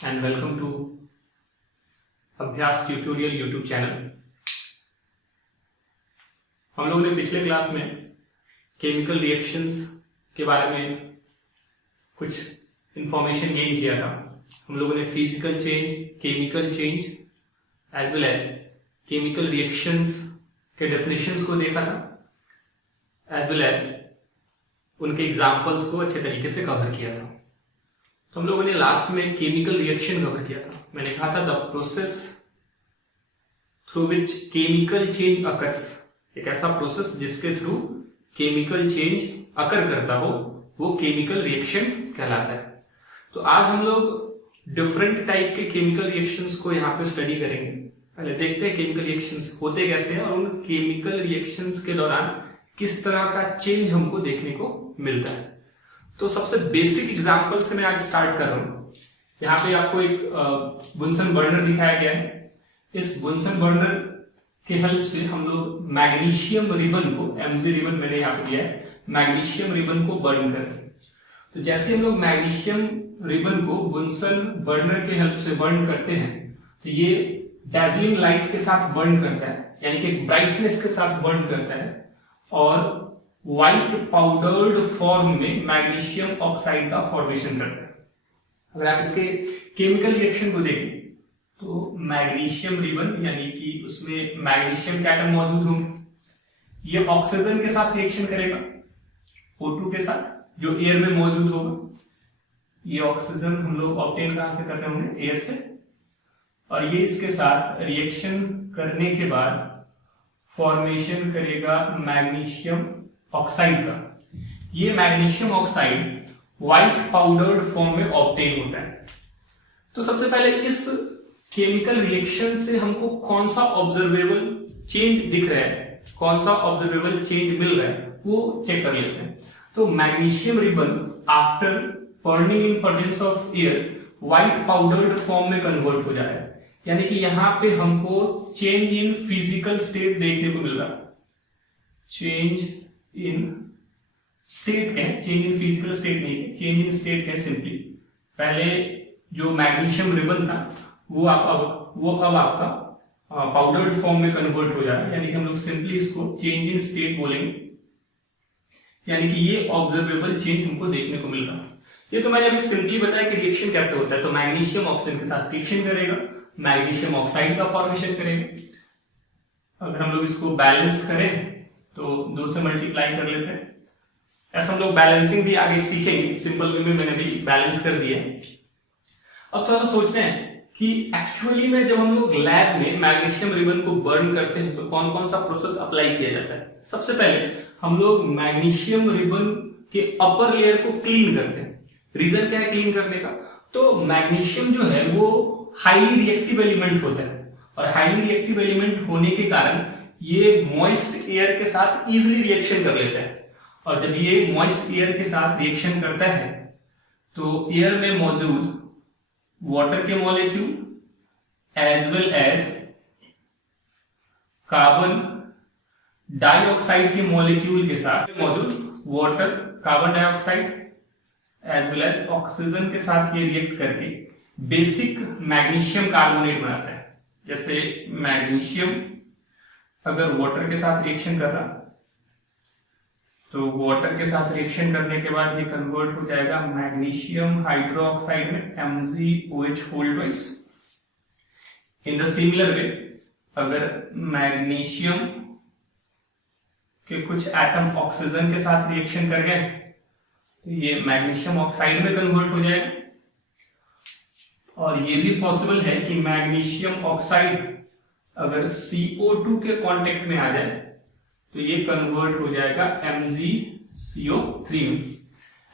and welcome to अभ्यास tutorial YouTube channel. हम लोगों ने पिछले क्लास में केमिकल रिएक्शंस के बारे में कुछ इंफॉर्मेशन गेन किया था। हम लोगों ने physical change, chemical change as well as chemical reactions के डेफिनेशंस को देखा था, एज वेल एज उनके एग्जाम्पल्स को अच्छे तरीके से कवर किया था। तो हम लोगों ने लास्ट में केमिकल रिएक्शन कवर किया था। मैंने कहा था the process through which chemical change occurs, एक ऐसा प्रोसेस जिसके थ्रू केमिकल चेंज अकर करता हो वो केमिकल रिएक्शन कहलाता है। तो आज हम लोग डिफरेंट टाइप के केमिकल रिएक्शंस को यहाँ पे स्टडी करेंगे। पहले देखते हैं केमिकल रिएक्शंस होते कैसे हैं और उन केमिकल रिएक्शंस के दौरान किस तरह का चेंज हमको देखने को मिलता है। तो सबसे बेसिक एग्जांपल से मैं आज स्टार्ट कर रहा हूं। यहाँ पे आपको एक बुनसन बर्नर दिखाया गया है। इस बुनसन बर्नर के हेल्प से हम लोग मैग्नीशियम रिबन को, एमजी रिबन मैंने यहाँ पे दिया है, मैग्नीशियम रिबन को बर्न करते हैं। तो जैसे हम लोग मैग्नीशियम रिबन को बुनसन बर्नर के हेल्प से बर्न करते हैं तो ये डैजलिंग लाइट के साथ बर्न करता है, यानी कि ब्राइटनेस के साथ बर्न करता है और व्हाइट पाउडर्ड फॉर्म में मैग्नीशियम ऑक्साइड का फॉर्मेशन करता है। अगर आप इसके केमिकल रिएक्शन को देखें तो मैग्नीशियम रिबन यानी कि उसमें मैग्नीशियम के एटम मौजूद होंगे। ये ऑक्सीजन के साथ रिएक्शन करेगा, O2 के साथ जो एयर में मौजूद होगा। ये ऑक्सीजन हम लोग ऑब्टेन कहां से कर रहे होंगे? एयर से। और ये इसके साथ रिएक्शन करने के बाद फॉर्मेशन करेगा मैग्नीशियम ऑक्साइड का। ये magnesium oxide white powdered form में ऑब्टेन होता है। तो सबसे पहले इस केमिकल रिएक्शन से हमको कौन सा ऑब्जर्वेबल चेंज दिख रहा है, कौन सा ऑब्जर्वेबल चेंज मिल रहा है, वो चेक कर लेते हैं। तो magnesium ribbon after burning in presence of air white powdered form में कन्वर्ट हो जा रहा है, यानी कि यहां पे हमको चेंज इन फिजिकल स्टेट देखने को मिल रहा है। चेंज इन स्टेट है, चेंज इन फिजिकल स्टेट नहीं है, चेंज इन स्टेट है सिंपली। पहले जो मैग्नीशियम रिबन था वो अब आपका पाउडर्ड फॉर्म में कन्वर्ट हो जा रहा है, यानी कि हम लोग सिंपली इसको चेंज इन स्टेट बोलेंगे, यानी कि ये ऑब्जर्वेबल चेंज हमको देखने को मिल रहा है। ये तो मैंने अभी सिंपली बताया कि रिएक्शन कैसे होता है। तो मैग्नीशियम ऑक्सीजन के साथ रिएक्शन करेगा, मैग्नीशियम ऑक्साइड का फॉर्मेशन करेगा। अगर हम लोग इसको बैलेंस करें तो 2 से मल्टीप्लाई कर लेते हैं। ऐसा हम लोग बैलेंसिंग भी आगे सीखेंगे, सिंपल वे में मैंने भी बैलेंस कर दिया। अब थोड़ा सा सोचते हैं कि एक्चुअली में जब हम लोग लैब में मैग्नीशियम रिबन को बर्न करते हैं तो कौन कौन सा प्रोसेस अप्लाई किया जाता है। सबसे पहले हम लोग मैग्नीशियम रिबन के अपर लेयर को क्लीन करते हैं। रीजन क्या है क्लीन करने का? तो मैग्नीशियम जो है वो हाईली रिएक्टिव एलिमेंट होता है और हाईली रिएक्टिव एलिमेंट होने के कारण ये मॉइस्ट एयर के साथ इजीली रिएक्शन कर लेता है। और जब ये मॉइस्ट एयर के साथ रिएक्शन करता है तो एयर में मौजूद वाटर के molecule as well as carbon dioxide के मॉलिक्यूल के साथ मौजूद water, carbon dioxide as well as oxygen के साथ ये रिएक्ट करके बेसिक मैग्नीशियम कार्बोनेट बनाता है। जैसे मैग्नीशियम अगर वाटर के साथ रिएक्शन कर रहा तो वाटर के साथ रिएक्शन करने के बाद ये कन्वर्ट हो जाएगा मैग्नीशियम हाइड्रोक्साइड में MgOH2। In the similar way अगर मैग्नीशियम के कुछ एटम ऑक्सीजन के साथ रिएक्शन कर गए तो ये मैग्नीशियम ऑक्साइड में कन्वर्ट हो जाएगा। और ये भी पॉसिबल है कि मैग्नीशियम ऑक्साइड अगर CO2 के कांटेक्ट में आ जाए तो ये कन्वर्ट हो जाएगा MgCO3 में।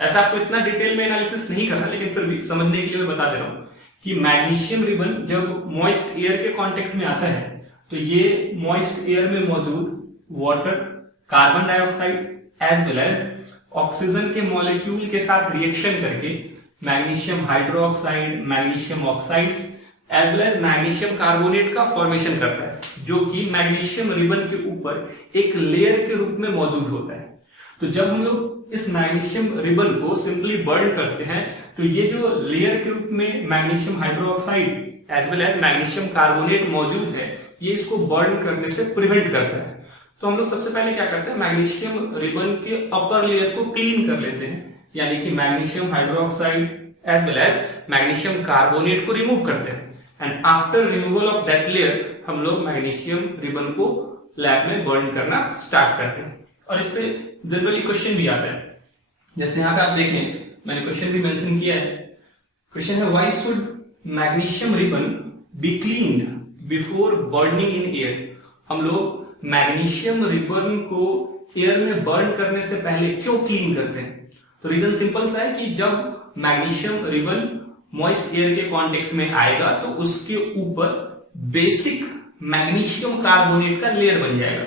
ऐसा आपको इतना डिटेल में एनालिसिस नहीं करना, लेकिन फिर भी समझने के लिए मैं बता दे रहा हूं कि मैग्नीशियम रिबन जब मॉइस्ट एयर के कांटेक्ट में आता है तो ये मॉइस्ट एयर में मौजूद water, carbon dioxide as well as oxygen के मॉलिक्यूल के साथ रिएक्शन करके magnesium hydroxide, magnesium oxide as well as magnesium carbonate का फॉर्मेशन करता है, जो कि मैग्नीशियम रिबन के ऊपर एक लेयर के रूप में मौजूद होता है। तो जब हम लोग इस मैग्नीशियम रिबन को सिंपली बर्न करते हैं तो ये जो लेयर के रूप में magnesium hydroxide as well as magnesium carbonate मौजूद है, ये इसको बर्न करने से प्रिवेंट करता है। तो हम लोग सबसे पहले क्या करते हैं, मैग्नीशियम रिबन के अपर लेयर को क्लीन कर लेते हैं, यानी कि magnesium hydroxide as well as magnesium carbonate को रिमूव करते हैं। And after removal of that layer हम लोग मैग्नीशियम रिबन को लैब में बर्न करना स्टार्ट करते हैं। और इस पे जनरली क्वेश्चन भी आता है, जैसे यहाँ पे आप देखें मैंने क्वेश्चन भी मेंशन किया है। क्वेश्चन है why should magnesium ribbon be cleaned before burning in air. हम लोग मैग्नीशियम रिबन को एयर में बर्न करने से पहले क्यों क्लीन करते हैं? तो रीजन सिंपल सा है कि जब मैग्नीशियम रिबन मॉइस्ट एयर के कांटेक्ट में आएगा तो उसके ऊपर बेसिक मैग्नीशियम कार्बोनेट का लेयर बन जाएगा।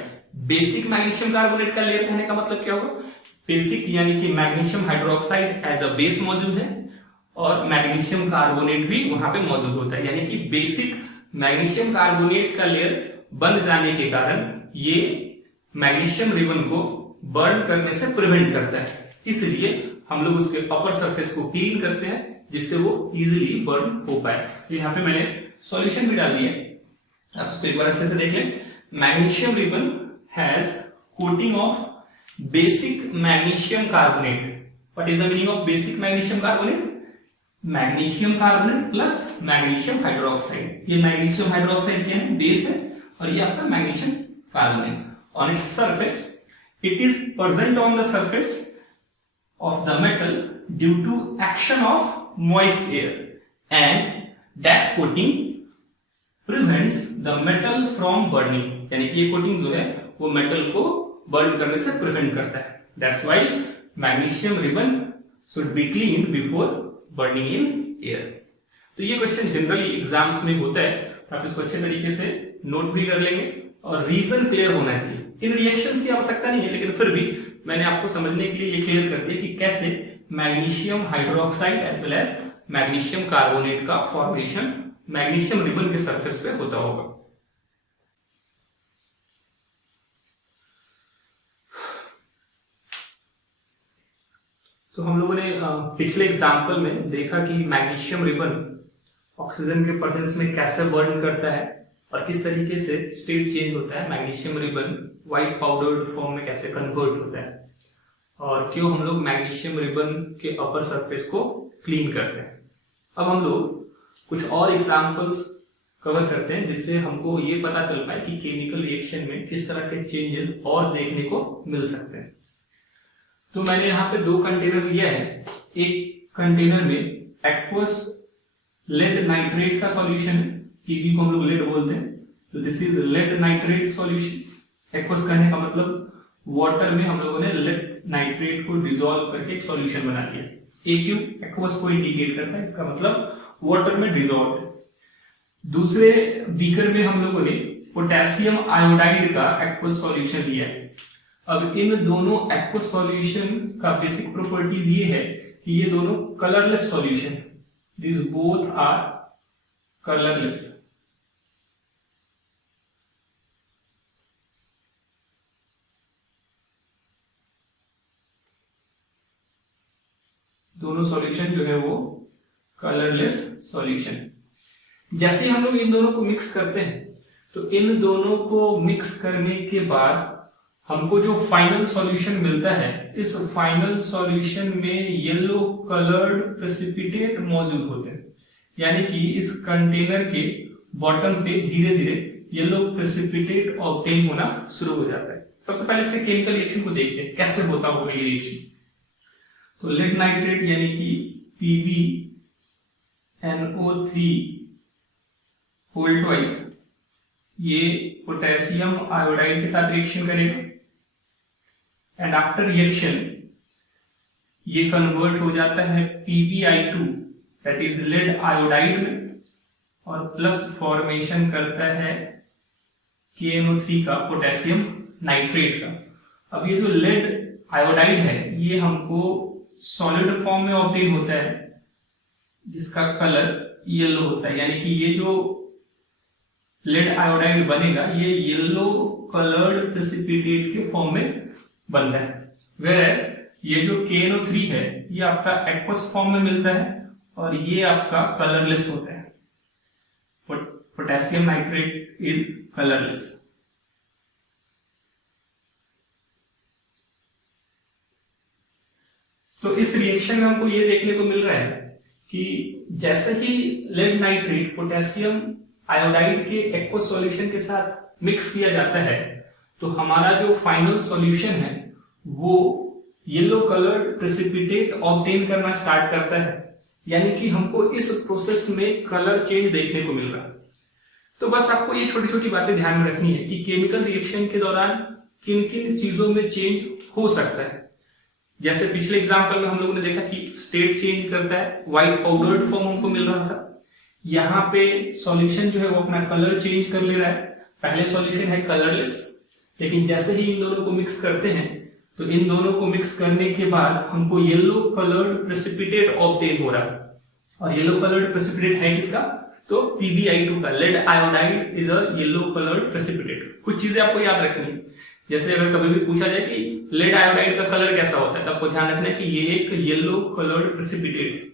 बेसिक मैग्नीशियम कार्बोनेट का लेयर कहने का मतलब क्या होगा? बेसिक यानी कि magnesium hydroxide as a base मौजूद है और मैग्नीशियम कार्बोनेट भी वहां पे मौजूद होता है, यानी कि बेसिक मैग्नीशियम कार्बोनेट का लेयर बन जाने के कारण ये मैग्नीशियम रिबन को बर्न करने से प्रिवेंट करता है। इसलिए हम लोग उसके अपर सरफेस को क्लीन करते हैं जिससे वो इजीली बर्न हो पाए। तो यहाँ पे मैंने सॉल्यूशन भी डाल दिया, आप इसको एक बार अच्छे से देख लें। Magnesium ribbon has coating of basic magnesium carbonate. What is the meaning of basic magnesium carbonate? Magnesium carbonate plus magnesium hydroxide. ये मैग्नीशियम हाइड्रोक्साइड क्या है? बेस है, और ये आपका magnesium carbonate. On its surface it is present on the surface of the metal due to action of moist air, and that coating prevents the metal from burning। यानी कि ये coating जो है वो मेटल को बर्न करने से prevent करता है। That's why magnesium ribbon should be cleaned before burning in air। तो ये क्वेश्चन जनरली एग्जाम्स में होता है, आप इसको अच्छे तरीके से नोट भी कर लेंगे और रीजन क्लियर होना चाहिए। इन रिएक्शंस की आवश्यकता नहीं है, लेकिन फिर भी मैंने आपको समझने के लिए ये क्लियर कर दिया कि कैसे magnesium hydroxide as well as magnesium carbonate का फॉर्मेशन मैग्नीशियम रिबन के सरफेस पे होता होगा। तो हम लोगों ने पिछले एग्जाम्पल में देखा कि मैग्नीशियम रिबन ऑक्सीजन के प्रेजेंस में कैसे बर्न करता है और किस तरीके से स्टेट चेंज होता है, magnesium ribbon white powdered form में कैसे कन्वर्ट होता है, और क्यों हम लोग मैग्नीशियम रिबन के अपर सरफेस को क्लीन करते हैं। अब हम लोग कुछ और एग्जांपल्स कवर करते हैं जिससे हमको ये पता चल पाए कि केमिकल रिएक्शन में किस तरह के चेंजेस और देखने को मिल सकते हैं। तो मैंने यहाँ पे दो कंटेनर लिया है। एक कंटेनर में एक्वस लेड नाइट्रेट का सॉल्यूशन है, पीबी को हम लोग लेड बोलते हैं, तो this is lead nitrate solution. Aqueous कहने का मतलब वाटर में हम लोगों ने लेड नाइट्रेट को डिसॉल्व करके एक सॉल्यूशन बना दिया। एक्यू एक्वस को इंडिकेट करता है, इसका मतलब वाटर में डिसॉल्व है। दूसरे बीकर में हम लोगों ने पोटेशियम आयोडाइड का एक्वस सॉल्यूशन लिया है। अब इन दोनों एक्वस सॉल्यूशन का बेसिक प्रॉपर्टीज ये है कि ये दोनों कलरलेस सॉल्यूशन है। This both are colourless. दोनों सॉल्यूशन जो है वो कलरलेस सॉल्यूशन। जैसे हम लोग इन दोनों को मिक्स करते हैं तो इन दोनों को मिक्स करने के बाद हमको जो फाइनल सॉल्यूशन मिलता है, इस फाइनल सॉल्यूशन में येलो कलर्ड प्रेसिपिटेट मौजूद होते हैं, यानी कि इस कंटेनर के बॉटम पे धीरे धीरे येलो प्रेसिपिटेट ऑब्टेन होना शुरू हो जाता है। सबसे पहले इसके केमिकल रिएक्शन को देखते हैं कैसे होता होगा ये रिएक्शन। तो लेड नाइट्रेट यानी कि PbNO3 होल ट्वाइस ये पोटेशियम आयोडाइड के साथ रिएक्शन करेगा एंड आफ्टर रिएक्शन ये कन्वर्ट हो जाता है PbI2 that is lead iodide में और प्लस फॉर्मेशन करता है KNO3 का पोटेशियम नाइट्रेट का। अब ये जो लेड आयोडाइड है ये हमको सॉलिड फॉर्म में ऑब्टेन होता है जिसका कलर येलो होता है, यानी कि ये जो लेड आयोडाइड बनेगा ये येलो कलर्ड प्रेसिपिटेट के फॉर्म में बनता है। वेयरएज ये जो KNO3 है ये आपका एक्वस फॉर्म में मिलता है और ये आपका कलरलेस होता है। Potassium nitrate is colourless. तो इस रिएक्शन में हमको ये देखने को मिल रहा है कि जैसे ही लेड नाइट्रेट पोटेशियम आयोडाइड के एक्वस सॉल्यूशन के साथ मिक्स किया जाता है तो हमारा जो फाइनल सॉल्यूशन है वो येलो कलर्ड प्रेसिपिटेट ऑब्टेन करना स्टार्ट करता है, यानी कि हमको इस प्रोसेस में कलर चेंज देखने को मिल रहा है। तो बस आपको ये छोटी छोटी बातें ध्यान में रखनी है कि केमिकल रिएक्शन के दौरान किन किन चीजों में चेंज हो सकता है। जैसे पिछले एग्जांपल में हम लोगों ने देखा कि स्टेट चेंज करता है, व्हाइट पाउडर्ड फॉर्म हमको मिल रहा था। यहाँ पे सॉल्यूशन जो है वो अपना कलर चेंज कर ले रहा है। पहले सॉल्यूशन है कलरलेस, लेकिन जैसे ही इन दोनों को मिक्स करते हैं तो इन दोनों को मिक्स करने के बाद हमको येलो कलर्ड प्रेसिपिटेट ऑब्टेन हो रहा है। और येलो कलर्ड प्रेसिपिटेट है किसका? तो PbI2 का, lead iodide is a yellow coloured precipitate. कुछ चीजें आपको याद रखनी है, जैसे अगर कभी भी पूछा जाए कि लेड आयोडाइड का कलर कैसा होता है तो आपको ध्यान रखना है कि ये एक येलो कलर्ड प्रेसिपिटेट है।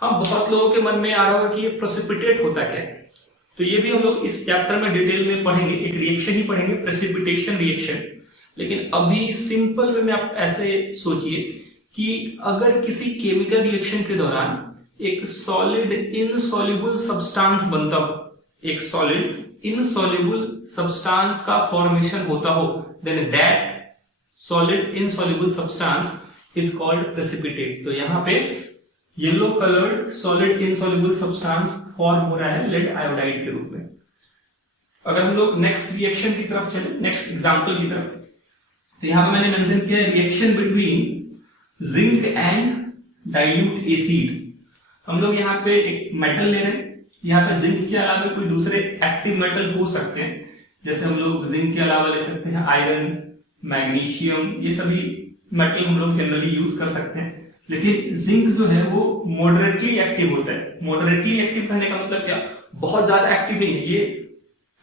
हाँ, बहुत लोगों के मन में आ रहा होगा कि ये प्रेसिपिटेट होता क्या है, तो ये भी हम लोग इस चैप्टर में डिटेल में पढ़ेंगे। एक रिएक्शन ही पढ़ेंगे, प्रेसिपिटेशन रिएक्शन। लेकिन अभी सिंपल वे में आप ऐसे सोचिए कि अगर किसी केमिकल रिएक्शन के दौरान एक सॉलिड इनसॉल्युबल सब्सटेंस बनता हो, एक सॉलिड इनसॉल्युबल सब्सटेंस का फॉर्मेशन होता हो, then that solid insoluble substance is called precipitate. तो यहाँ पे yellow coloured solid insoluble substance form हो रहा है लेड आयोडाइड के रूप में। अगर हम लोग नेक्स्ट रिएक्शन की तरफ चले, नेक्स्ट एग्जांपल की तरफ, तो यहां पे मैंने मेंशन किया है reaction between zinc and dilute acid. हम लोग यहाँ पे एक मेटल ले रहे हैं, यहाँ पे जिंक के अलावा कोई दूसरे एक्टिव मेटल हो सकते हैं, जैसे हम लोग जिंक के अलावा ले सकते हैं आयरन, मैग्नीशियम, ये सभी मेटल हम लोग जनरली यूज कर सकते हैं। लेकिन जिंक जो है वो मॉडरेटली एक्टिव होता है। मॉडरेटली एक्टिव कहने का मतलब क्या? बहुत ज्यादा एक्टिव नहीं है, ये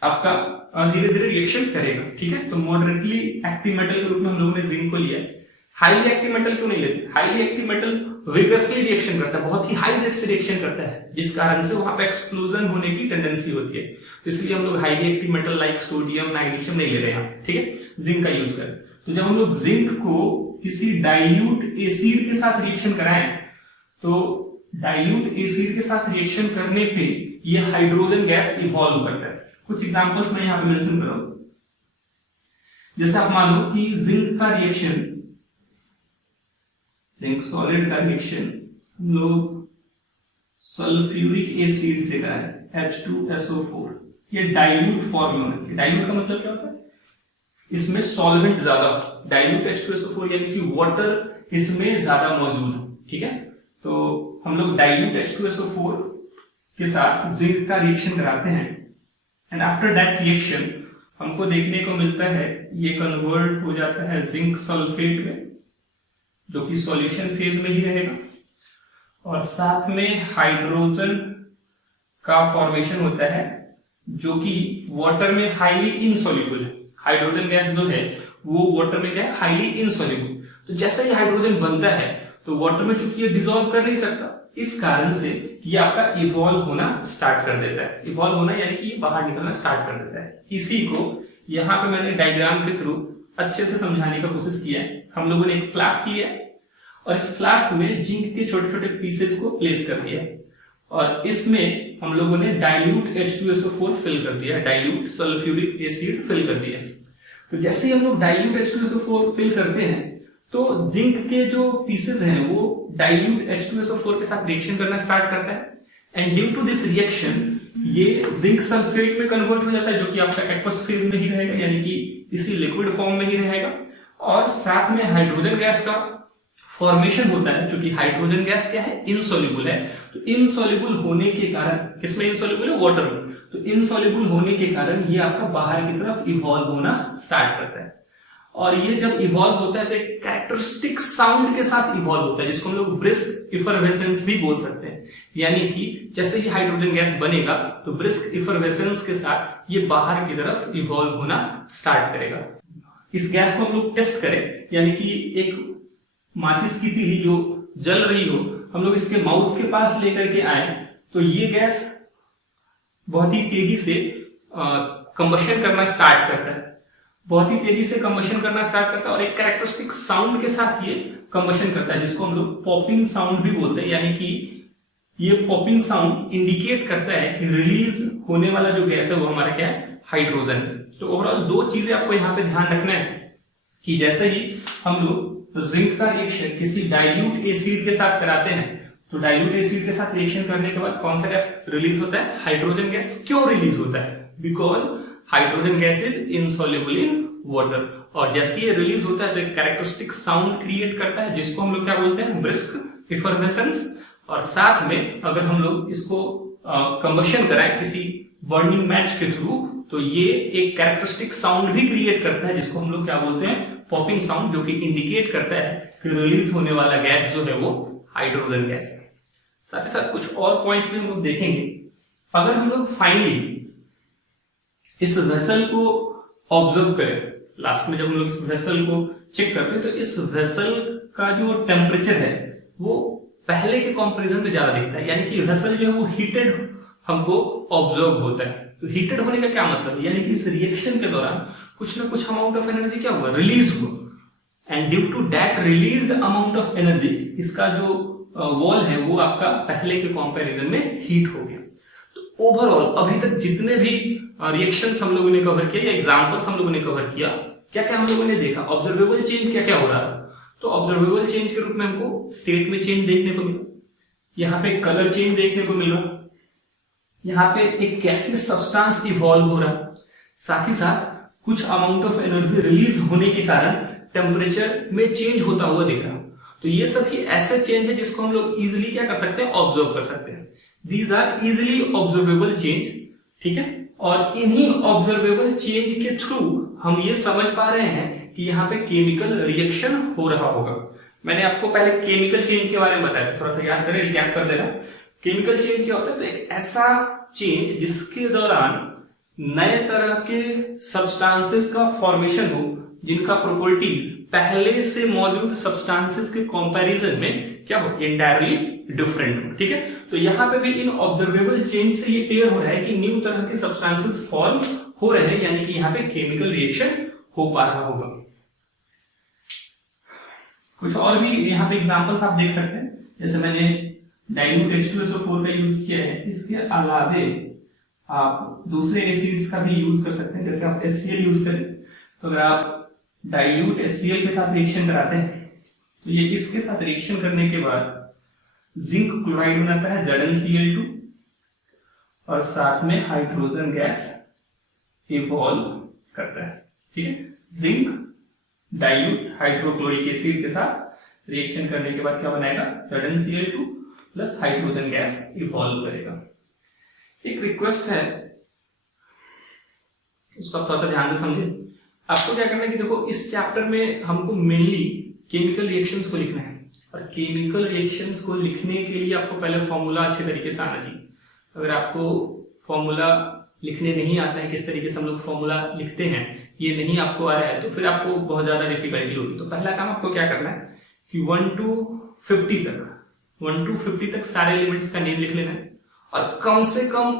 आपका धीरे धीरे रिएक्शन करेगा, ठीक है। तो मॉडरेटली एक्टिव मेटल के रूप में हम लोगों ने जिंक को लिया है। हाईली एक्टिव मेटल क्यों नहीं लेते? Highly active metal vigorously reaction करता है, बहुत ही हाई रेट से रिएक्शन करता है, जिस कारण से वहां पे एक्सप्लोजन होने की टेंडेंसी होती है। तो इसलिए हम लोग highly active metal like sodium, magnesium नहीं ले रहे हैं, ठीक है, जिंक का यूज करें। तो जब हम लोग जिंक को किसी डाइल्यूट एसिड के साथ रिएक्शन कराएं तो डाइल्यूट एसिड के साथ रिएक्शन करने पे ये हाइड्रोजन गैस इवॉल्व करता है। कुछ एग्जांपल्स मैं यहां पे मेंशन कर रहा हूं। जैसे आप मानो कि जिंक का रिएक्शन, जिंक सॉलिड का रिएक्शन हम लोग सल्फ्यूरिक एसिड से कराएं, H2SO4, ये डाइल्यूट फॉर्म में होना चाहिए। डाइल्यूट का मतलब क्या होता है? इसमें सॉल्वेंट ज्यादा, डाइल्यूट H2SO4 यानी कि वाटर इसमें ज्यादा मौजूद है, ठीक है। तो हम लोग डाइल्यूट H2SO4 के साथ जिंक का रिएक्शन कराते हैं एंड आफ्टर दैट रिएक्शन हमको देखने को मिलता है ये कन्वर्ट हो जाता है जिंक सल्फेट में, जो कि सॉल्यूशन फेज में ही रहेगा, और साथ में हाइड्रोजन का फॉर्मेशन होता है जो कि वाटर में हाईली इनसॉल्युबल है। हाइड्रोजन गैस जो है वो वाटर में क्या है? Highly insoluble. तो जैसे ही हाइड्रोजन बनता है तो वाटर में चूंकि ये डिसॉल्व कर नहीं सकता, इस कारण से ये आपका इवॉल्व होना स्टार्ट कर देता है। इवॉल्व होना यानी कि बाहर निकलना स्टार्ट कर देता है। इसी को यहाँ पे मैंने डायग्राम के थ्रू अच्छे से समझाने का कोशिश किया है। हम लोगों ने एक फ्लास्क किया और इस फ्लास्क में जिंक के छोटे छोटे पीसेस को प्लेस कर दिया और इसमें हम लोगों ने डाइल्यूट H2SO4 फिल कर दिया, डाइल्यूट सल्फ्यूरिक एसिड फिल कर दिया। तो जैसे ही हम लोग डाइल्यूट H2SO4 फिल करते हैं तो जिंक के जो पीसेस हैं वो डाइल्यूट H2SO4 के साथ रिएक्शन करना स्टार्ट करता है and due to this reaction ये जिंक सल्फेट में कन्वर्ट हो जाता है, जो कि आपका एक्वस फेज में ही रहेगा, यानी कि इसी लिक्विड फॉर्म में ही रहेगा। और साथ में हाइड्रोजन गैस का फॉर्मेशन होता है, क्योंकि हाइड्रोजन गैस क्या है? इनसॉल्युबल है। तो इनसॉल्युबल होने के कारण, किसमें इनसॉल्युबल है? वाटर में। तो इनसॉल्युबल होने के कारण ये आपका बाहर की तरफ इवॉल्व होना स्टार्ट करता है और ये जब इवॉल्व होता है तो एक कैरेक्टरिस्टिक साउंड के साथ इवॉल्व होता है, जिसको हम लोग ब्रिस्क इफरवेसेंस भी बोल सकते हैं। यानी कि जैसे ही हाइड्रोजन गैस बनेगा तो ब्रिस्क इफरवेसेंस के साथ ये बाहर की तरफ इवॉल्व होना स्टार्ट करेगा। इस गैस को हम लोग टेस्ट करें, यानी कि एक माचिस की तीली जो जल रही हो हम लोग इसके माउथ के पास लेकर के आए तो ये गैस बहुत ही तेजी से कंबशन करना स्टार्ट करता है, बहुत ही तेजी से कंबशन करना स्टार्ट करता है और एक कैरेक्टरिस्टिक साउंड के साथ ये कंबशन करता है, जिसको हम लोग पॉपिंग साउंड भी बोलते हैं। यानी कि ये पॉपिंग साउंड इंडिकेट करता है कि रिलीज होने वाला जो गैस है वो हमारा क्या है, हाइड्रोजन। तो ओवरऑल दो चीजें आपको यहाँ पे ध्यान रखना है कि जैसे ही हम लोग जिंक का रिएक्शन किसी डाइल्यूट एसिड के साथ कराते हैं तो डाइल्यूट एसिड के साथ रिएक्शन करने के बाद कौन सा गैस रिलीज होता है, हाइड्रोजन गैस। क्यों रिलीज होता है? Because hydrogen gas is insoluble in water. और जैसे ये रिलीज होता है तो एक कैरेक्टरिस्टिक साउंड क्रिएट करता है जिसको हम लोग क्या बोलते हैं, ब्रिस्क इफर्वेसेंस। और साथ में अगर हम लोग इसको कंबशन कराएं किसी बर्निंग मैच के थ्रू तो ये एक कैरेक्टरिस्टिक साउंड भी क्रिएट करता है जिसको हम लोग क्या बोलते हैं, पॉपिंग साउंड, जो कि इंडिकेट करता है कि रिलीज होने वाला गैस जो है वो हाइड्रोजन गैस है। साथ ही साथ कुछ और पॉइंट्स भी हम लोग देखेंगे। अगर हम लोग फाइनली इस वेसल को ऑब्जर्व करें, लास्ट में जब हम लोग इस वेसल को चेक करते हैं तो इस वेसल का जो टेम्परेचर है वो पहले के कंपैरिजन में ज्यादा दिखता है। यानी कि वेसल जो है वो हीटेड हमको ऑब्जर्व होता है। तो हीटेड होने का क्या मतलब है, यानी कि इस रिएक्शन के दौरान कुछ ना कुछ अमाउंट ऑफ एनर्जी क्या हुआ, रिलीज हुआ। And due to that released amount of energy इसका जो वॉल है वो आपका पहले के कंपैरिजन में हीट हो गया। तो ओवरऑल अभी तक जितने भी रिएक्शंस हम लोगों ने कवर किया या एग्जांपल्स हम लोगों ने कवर किया, क्या क्या हम लोगों ने देखा, ऑब्जर्वेबल चेंज क्या क्या हो रहा था। तो ऑब्जर्वेबल चेंज के रूप में हमको स्टेट में चेंज देखने को मिला, यहाँ पे कलर चेंज देखने को मिल रहा, यहाँ पे एक गैसियस सब्सटेंस इवॉल्व हो रहा, साथ ही साथ कुछ अमाउंट ऑफ एनर्जी रिलीज होने के कारण टेम्परेचर में चेंज होता हुआ दिख रहा। तो ये सब ही ऐसे चेंज है जिसको हम लोग इजिली क्या कर सकते हैं, ऑब्जर्व कर सकते हैं। These are easily observable change, ठीक है। और इन्हीं ऑब्जर्वेबल चेंज के थ्रू हम ये समझ पा रहे हैं कि यहाँ पे केमिकल रिएक्शन हो रहा होगा। मैंने आपको पहले केमिकल चेंज के बारे में बताया, थोड़ा सा याद करें, रिकैप कर देना। केमिकल चेंज क्या होता है, तो एक ऐसा चेंज जिसके दौरान नए तरह के सब्सटेंसेस का फॉर्मेशन हो जिनका प्रॉपर्टीज पहले से मौजूद सब्सटेंसेस के कंपैरिजन में क्या हो, एंटायरली डिफरेंट हो, ठीक है। तो यहाँ पे भी इन ऑब्जर्वेबल चेंज से ये क्लियर हो रहा है कि न्यू तरह के सब्सटेंसेस फॉर्म हो रहे हैं, यानी कि यहाँ पे केमिकल रिएक्शन हो पा रहा होगा। कुछ और भी यहाँ पे एग्जांपल्स आप देख सकते हैं, जैसे मैंने डाइल्यूट H2SO4 का यूज किया है। इसके अलावे आप दूसरे एसिड्स का भी यूज कर सकते हैं, जैसे आप HCl यूज करें तो अगर आप डाइल्यूट HCl के साथ रिएक्शन कराते हैं तो ये इसके साथ रिएक्शन करने के बाद जिंक क्लोराइड बनाता है ZnCl2 और साथ में हाइड्रोजन गैस इवॉल्व करता है, ठीक है। जिंक डाइल्यूट हाइड्रोक्लोरिक एसिड के साथ रिएक्शन करने के बाद क्या बनाएगा, ZnCl2 plus hydrogen gas evolve करेगा। एक रिक्वेस्ट है, उसको आप थोड़ा सा ध्यान से समझे। आपको क्या करना है कि देखो इस चैप्टर में हमको मेनली केमिकल रिएक्शंस को लिखना है और केमिकल रिएक्शंस को लिखने के लिए आपको पहले फॉर्मूला अच्छे तरीके से आना चाहिए। अगर आपको फॉर्मूला लिखने नहीं आता है, किस तरीके से हम लोग फॉर्मूला लिखते हैं ये नहीं आपको आ रहा है, तो फिर आपको बहुत ज्यादा डिफिकल्टी होगी। तो पहला काम आपको क्या करना है कि 1 to 50 तक सारे एलिमेंट्स का नेम लिख लेना है और कम से कम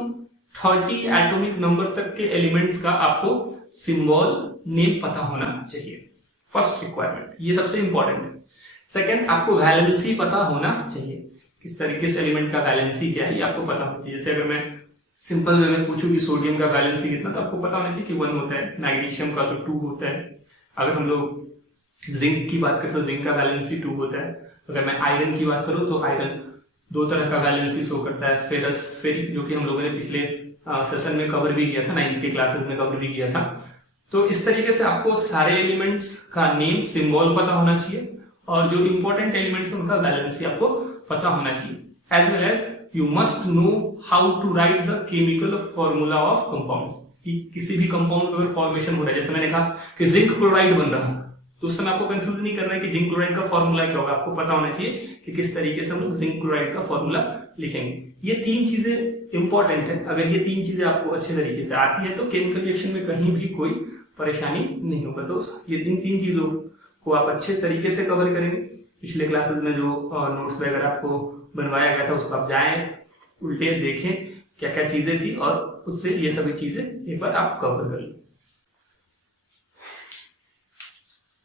30 एटॉमिक नंबर तक के एलिमेंट्स का आपको सिंबल नेम पता होना चाहिए। फर्स्ट रिक्वायरमेंट, ये सबसे इंपॉर्टेंट है। सेकंड, आपको वैलेंसी पता होना चाहिए, किस तरीके से एलिमेंट का वैलेंसी क्या है ये आपको पता होना चाहिए। जैसे अगर मैं सिंपल वे में पूछूं कि सोडियम का वैलेंसी कितना, तो आपको पता होना चाहिए कि 1 होता है, मैग्नीशियम का तो 2 होता है। अगर हम लोग जिंक की बात करें तो जिंक का वैलेंसी 2 होता है। अगर मैं आयरन की बात करूं तो आयरन 2 तरह का वैलेंसी शो करता है, फेरस, फेरिक, जो कि हम लोगों ने पिछले सेशन में कवर भी किया था, 9th के क्लासेस में कवर भी किया था। तो इस तरीके से आपको सारे एलिमेंट्स का नेम, सिंबल पता होना चाहिए और जो इंपॉर्टेंट एलिमेंट्स है उनका वैलेंसी आपको पता होना चाहिए। As well as you must know how to write the chemical formula of compounds, कि किसी भी कंपाउंड का अगर फॉर्मेशन हो रहा है, जैसे मैंने कहा कि जिंक क्लोराइड बन रहा है तो उस समय आपको कंफ्यूज नहीं करना है कि जिंक क्लोराइड का फॉर्मूला क्या होगा। आपको पता होना चाहिए कि किस तरीके से हम लोग जिंक क्लोराइड का फॉर्मूला लिखेंगे। ये 3 चीजें इंपॉर्टेंट है। अगर ये 3 चीजें आपको अच्छे तरीके से आती है तो केमिकल रिएक्शन में कहीं भी कोई परेशानी नहीं होगा। तो ये 3 चीजों को आप अच्छे तरीके से कवर करेंगे। पिछले क्लासेस में जो नोट्स वगैरह आपको बनवाया गया था उसको आप जाएं, उल्टे देखें क्या क्या चीजें थी, और उससे ये सभी चीजें एक बार आप कवर कर लें।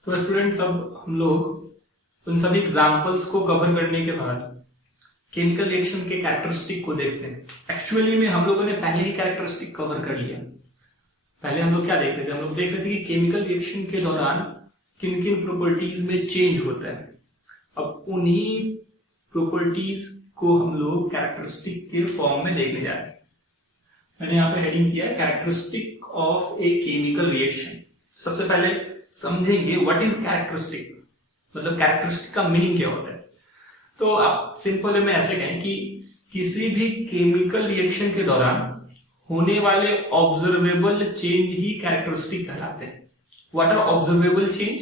तो स्टूडेंट्स, अब हम लोग उन सभी एग्जाम्पल्स को कवर करने के बाद केमिकल रिएक्शन के कैरेक्टरिस्टिक को देखते हैं। एक्चुअली में हम लोगों ने पहले ही कैरेक्टरिस्टिक कवर कर लिया। पहले हम लोग क्या देख रहे थे, हम लोग देख रहे थे कि केमिकल रिएक्शन के दौरान किन किन प्रॉपर्टीज में चेंज होता है। अब उन्हीं प्रॉपर्टीज को हम लोग कैरेक्टरिस्टिक के फॉर्म में देखने जा रहे हैं। मैंने यहाँ पे हेडिंग किया है characteristic of a chemical reaction. सबसे पहले समझेंगे व्हाट इज कैरेक्टरिस्टिक, मतलब कैरेक्टरिस्टिक का मीनिंग क्या होता है। तो आप सिंपल में ऐसे कहें कि किसी भी केमिकल रिएक्शन के दौरान होने वाले ऑब्जर्वेबल चेंज ही कैरेक्टरिस्टिक कहलाते हैं। व्हाट आर ऑब्जर्वेबल चेंज,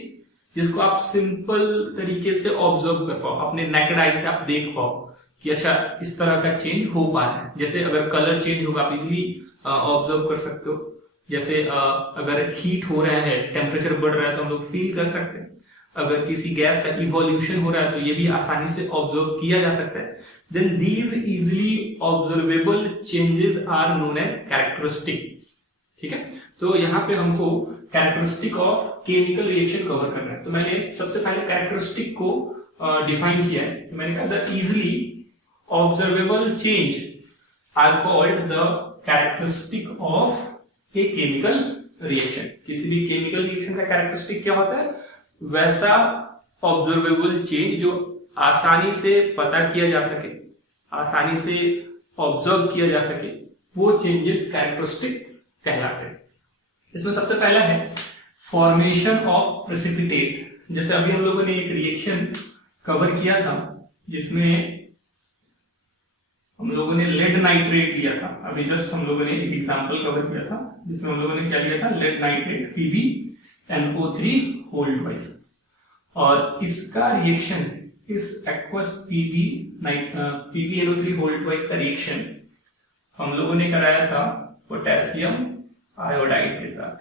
जिसको आप सिंपल तरीके से ऑब्जर्व कर पाओ, अपने नेकेड आई से आप देख पाओ कि अच्छा इस तरह का चेंज हो पा रहा है। जैसे अगर कलर चेंज होगा आप इजीली ऑब्जर्व कर सकते हो। जैसे अगर हीट हो रहा है, टेम्परेचर बढ़ रहा है तो हम लोग फील कर सकते हैं। अगर किसी गैस का इवोल्यूशन हो रहा है तो ये भी आसानी से ऑब्जर्व किया जा सकता है। Then these easily observable changes are known as characteristics. ठीक है, तो यहाँ पे हमको characteristic of chemical reaction cover करना है। तो मैंने सबसे पहले कैरेक्टरिस्टिक को डिफाइन किया है। तो मैंने कहा the easily observable change are called the characteristic of a chemical reaction. किसी भी केमिकल रिएक्शन का कैरेक्टरिस्टिक क्या होता है, वैसा ऑब्जर्वेबल चेंज जो आसानी से पता किया जा सके, आसानी से ऑब्जर्व किया जा सके, वो चेंजेस कैरेक्टरिस्टिक्स कहलाते हैं। इसमें सबसे पहला है फॉर्मेशन ऑफ प्रेसिपिटेट। जैसे अभी हम लोगों ने एक रिएक्शन कवर किया था जिसमें हम लोगों ने लेड नाइट्रेट लिया था। अभी जस्ट हम लोगों ने एक एग्जांपल कवर किया था जिसमें हम लोगों ने क्या लिया था, lead nitrate PbNO3 hold wise, और इसका रिएक्शन, इस एक्वस PbNO3 होल्ड वाइज का रिएक्शन हम लोगों ने कराया था पोटेशियम आयोडाइड के साथ।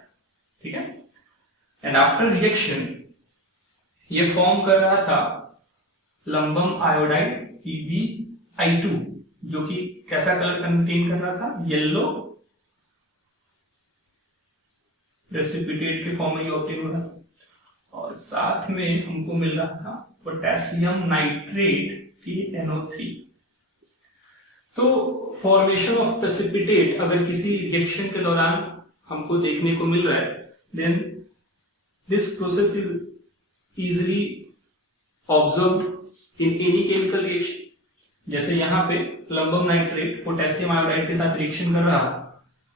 ठीक है, एंड आफ्टर रिएक्शन ये फॉर्म कर रहा था प्लम्बम आयोडाइड PbI2, जो कि कैसा कलर कंटेन कर रहा था, येलो प्रेसिपिटेट के फॉर्म में ऑब्टेन हो रहा था, और साथ में हमको मिल रहा था पोटेशियम नाइट्रेट PnO3। तो फॉर्मेशन ऑफ प्रेसिपिटेट अगर किसी रिएक्शन के दौरान हमको देखने को मिल रहा है, then this process is easily observed in any chemical reaction. जैसे यहाँ पे प्लम्बम नाइट्रेट पोटेशियम आयोडाइड के साथ रिएक्शन कर रहा है,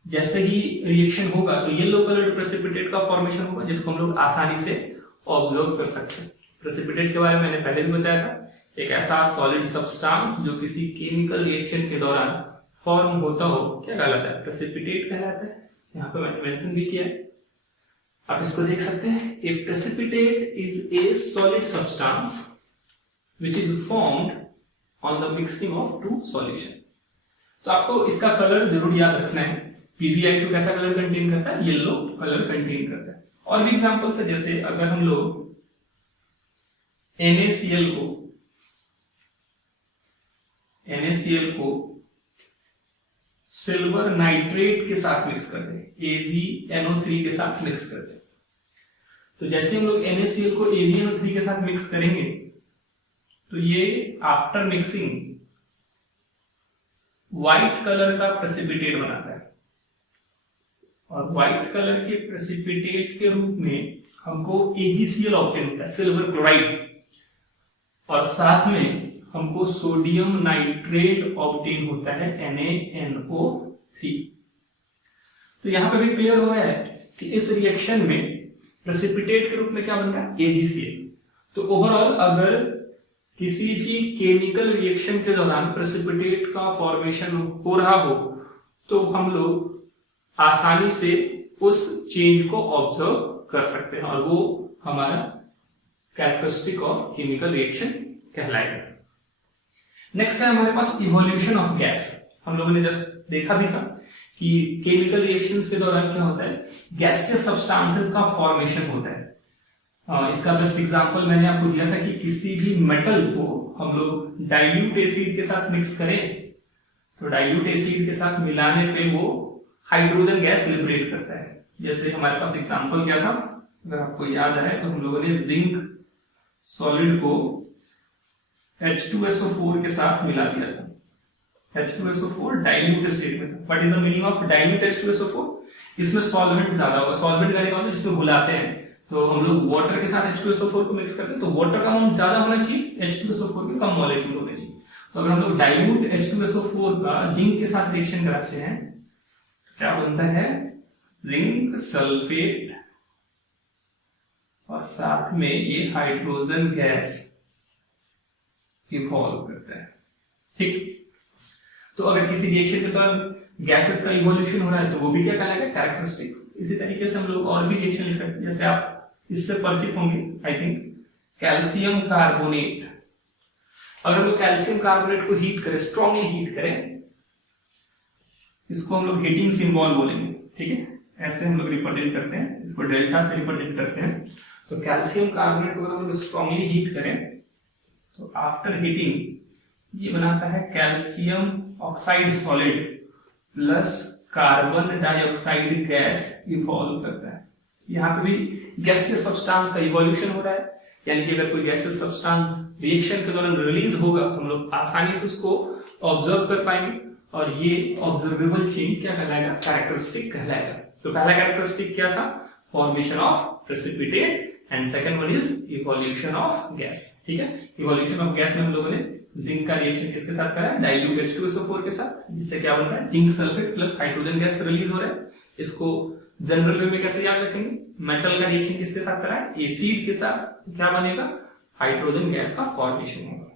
जैसे ही रिएक्शन होगा तो येलो कलर प्रेसिपिटेट का फॉर्मेशन होगा जिसको हम लोग आसानी से ऑब्जर्व कर सकते हैं। प्रेसिपिटेट के बारे में मैंने पहले भी बताया था, एक ऐसा सॉलिड सब्सटेंस जो किसी केमिकल रिएक्शन के दौरान फॉर्म होता हो, क्या कहलाता है, प्रेसिपिटेट कहलाता है। यहाँ पे मैंने मेंशन भी किया है, आप इसको देख सकते हैं। A precipitate is a solid substance which is formed on the mixing of two solution. तो आपको इसका कलर जरूर याद रखना है। PbI2 कैसा कलर कंटेन करता है, येलो कलर कंटेन करता है। और भी एग्जांपल्स है, जैसे अगर हम लोग NaCl को सिल्वर नाइट्रेट के साथ मिक्स कर दें, AgNO3 के साथ मिक्स कर दें, तो जैसे हम लोग NaCl को AgNO3 के साथ मिक्स करेंगे तो ये आफ्टर मिक्सिंग व्हाइट कलर का प्रेसिपिटेट बनाता है, और व्हाइट कलर के प्रेसिपिटेट के रूप में हमको AgCl ऑब्टेन होता है, सिल्वर क्लोराइड, और साथ में हमको सोडियम नाइट्रेट ऑब्टेन होता है NaNO3। तो यहां पे भी क्लियर हो गया है कि इस रिएक्शन में प्रेसिपिटेट के रूप में क्या बन रहा है, AgCl। तो ओवरऑल अगर किसी भी केमिकल रिएक्शन के दौरान प्रेसिपिटेट का फॉर्मेशन हो रहा हो तो हम लोग आसानी से उस चेंज को ऑब्जर्व कर सकते हैं, और वो हमारा कैरेक्टरिस्टिक ऑफ केमिकल रिएक्शन कहलाएगा। नेक्स्ट है हमारे पास इवोल्यूशन ऑफ गैस। हम लोगों ने जस्ट देखा भी था कि केमिकल रिएक्शंस के दौरान क्या होता है, गैसियस सब्सटेंसेस का फॉर्मेशन होता है। इसका बेस्ट एग्जांपल मैंने आपको दिया था कि किसी भी मेटल को हम लोग डाइल्यूट एसिड के साथ मिक्स करें तो डाइल्यूट एसिड के साथ मिलाने पे वो हाइड्रोजन गैस लिबरेट करता है। जैसे हमारे पास एग्जांपल क्या था, अगर आपको याद है तो हम लोगों ने जिंक सॉलिड को H2SO4 के साथ मिला दिया था। H2SO4 डाइल्यूट स्टेट में था, but in the meaning of dilute H2SO4 इसमें सॉल्वेंट ज्यादा होगा। सॉल्वेंट का मतलब जिसमें घुलाते हैं, तो हम लोग वाटर के साथ H2SO4 को मिक्स करते हैं तो वाटर का अमाउंट ज्यादा होना चाहिए, H2SO4 के कम मॉलिक्यूल होने चाहिए। तो अगर हम लोग डाइल्यूट H2SO4 का जिंक के साथ रिएक्शन कराते हैं क्या बनता है, जिंक सल्फेट और साथ में ये हाइड्रोजन गैस इवॉल्व करता है। ठीक, तो अगर किसी रिएक्शन के दौरान गैसेस का इवोल्यूशन हो रहा है तो वो भी क्या कहलाएगा, कैरेक्टरिस्टिक। इसी तरीके से हम लोग और भी रिएक्शन लिख सकते हैं, जैसे आप इससे परिचित होंगे आई थिंक, कैल्शियम कार्बोनेट। अगर हम लोग कैल्शियम कार्बोनेट को हीट करें, स्ट्रांगली हीट करें, इसको हम लोग हीटिंग सिंबल बोलेंगे, ठीक है, ऐसे हम लोग रिप्रेजेंट करते हैं, इसको डेल्टा से रिप्रेजेंट करते हैं। तो कैल्शियम कार्बोनेट को अगर हम लोग स्ट्रांगली हीट करें तो आफ्टर हीटिंग ये बनाता है calcium oxide solid plus carbon dioxide gas evolve करता है। यहाँ पे भी गैसियस सब्सटेंस का इवोल्यूशन हो रहा है, यानी कि अगर कोई गैसियस सब्सटेंस रिएक्शन के दौरान रिलीज होगा तो हम लोग आसानी से उसको ऑब्जर्व कर पाएंगे, और ये ऑब्जर्वेबल चेंज क्या कहलाएगा, कैरेक्टरिस्टिक कहलाएगा। तो पहला कैरेक्टरिस्टिक क्या था, formation of precipitate, and second one is evolution of gas. ठीक है, इवोल्यूशन ऑफ गैस में हम लोगों ने जिंक का रिएक्शन किसके साथ करा है, डाइल्यूट H2SO4 के साथ, जिससे क्या बन रहा है, zinc sulphate plus hydrogen gas release हो रहा है। इसको जनरल वे में कैसे याद रखेंगे, मेटल का रिएक्शन किसके साथ करा है, एसिड के साथ, तो क्या बनेगा, हाइड्रोजन गैस का फॉर्मेशन होगा।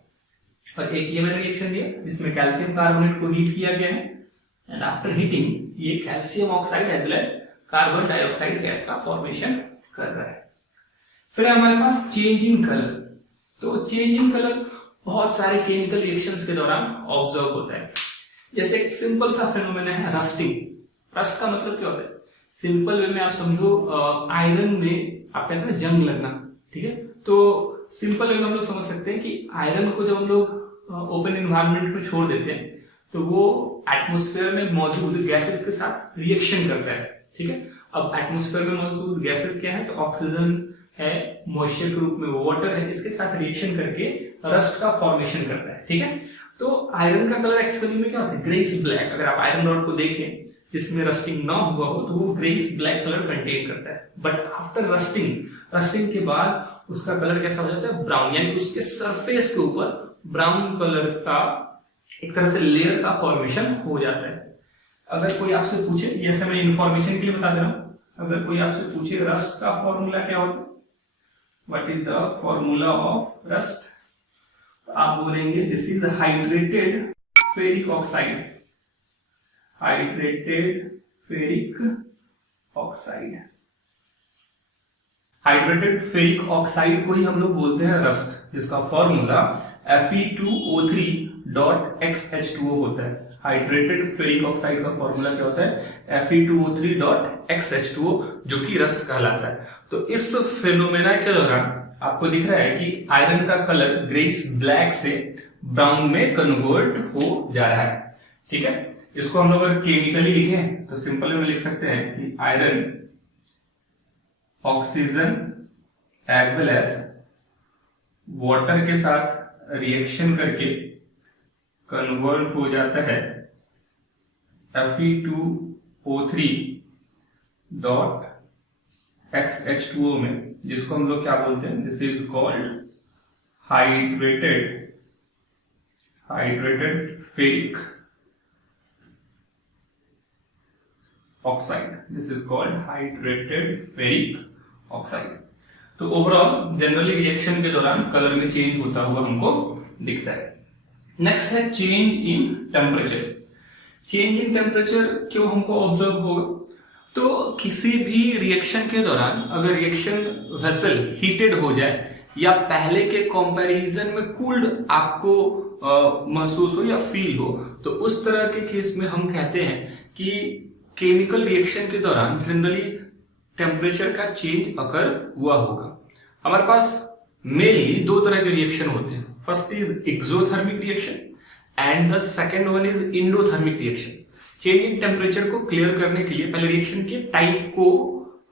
और एक ये मैंने रिएक्शन दिया जिसमें कैल्शियम कार्बोनेट को हीट किया गया है, एंड आफ्टर हीटिंग ये calcium oxide as well carbon dioxide gas का फॉर्मेशन कर रहा है। फिर हमारे पास चेंज इन कलर। तो चेंज इन कलर बहुत सारे केमिकल रिएक्शंस के दौरान ऑब्जर्व होता है। जैसे एक सिंपल सा फेनोमेना है रस्टिंग। रस्ट का मतलब क्या होता है, सिंपल वे में आप समझो आयरन में आप कहते हैं जंग लगना, ठीक है। तो सिंपल वे में हम लोग समझ सकते हैं कि आयरन को जब हम लोग ओपन एनवायरनमेंट में छोड़ देते हैं तो वो एटमॉस्फेयर में मौजूद गैसेस के साथ रिएक्शन करता है, ठीक है। अब एटमॉस्फेयर में मौजूद गैसेस क्या है, तो ऑक्सीजन है, मॉइस्चर के रूप में वाटर है, इसके साथ रिएक्शन करके रस्ट का फॉर्मेशन करता है, ठीक है। तो आयरन का कलर एक्चुअली में क्या होता है, ग्रेस ब्लैक। अगर आप आयरन रॉड को देखें जिसमें रस्टिंग ना हुआ हो तो वो ग्रेस ब्लैक कलर कंटेन करता है। बट आफ्टर रस्टिंग के बाद उसका कलर कैसा हो जाता है, ब्राउन, यानी उसके सरफेस के ऊपर ब्राउन कलर का एक तरह से लेयर का फॉर्मेशन हो जाता है। अगर कोई आपसे पूछे, जैसे मैं इंफॉर्मेशन के लिए बता दे रहा हूं, अगर कोई आपसे पूछे रस्ट का फॉर्मूला क्या होता है, what is the formula of rust, तो आप बोलेंगे this is hydrated ferric oxide. Hydrated ferric oxide, hydrated ferric oxide को ही हम लोग बोलते हैं रस्ट, जिसका फॉर्मूला Fe2O3.XH2O होता है। हाइड्रेटेड फेरिक ऑक्साइड का फॉर्मूला क्या होता है, Fe2O3.XH2O, जो कि रस्ट कहलाता है। तो इस फेनोमेना के दौरान आपको दिख रहा है कि आयरन का कलर ग्रेस ब्लैक से ब्राउन में कन्वर्ट हो जा रहा है, ठीक है। इसको हम लोग अगर केमिकली लिखें तो सिंपल में लिख सकते हैं कि iron oxygen as well as water के साथ रिएक्शन करके कन्वर्ट हो जाता है Fe2O3.XH2O में, जिसको हम लोग क्या बोलते हैं, this is called hydrated ferric oxide. This is called hydrated ferric oxide. तो ओवरऑल जनरली रिएक्शन के दौरान कलर में चेंज होता हुआ हमको दिखता है। नेक्स्ट है change in temperature. Change in temperature क्यों हमको ऑब्जर्व होगा, तो किसी भी रिएक्शन के दौरान अगर रिएक्शन वेसल हीटेड हो जाए या पहले के कंपैरिजन में कूल्ड आपको महसूस हो या फील हो, तो उस तरह के केस में हम कहते हैं कि केमिकल रिएक्शन के दौरान जनरली टेम्परेचर का चेंज अकर हुआ होगा। हमारे पास मेनली दो तरह के रिएक्शन होते हैं। First is exothermic reaction and the second one is endothermic reaction. Change in temperature को क्लियर करने के लिए पहले रिएक्शन के टाइप को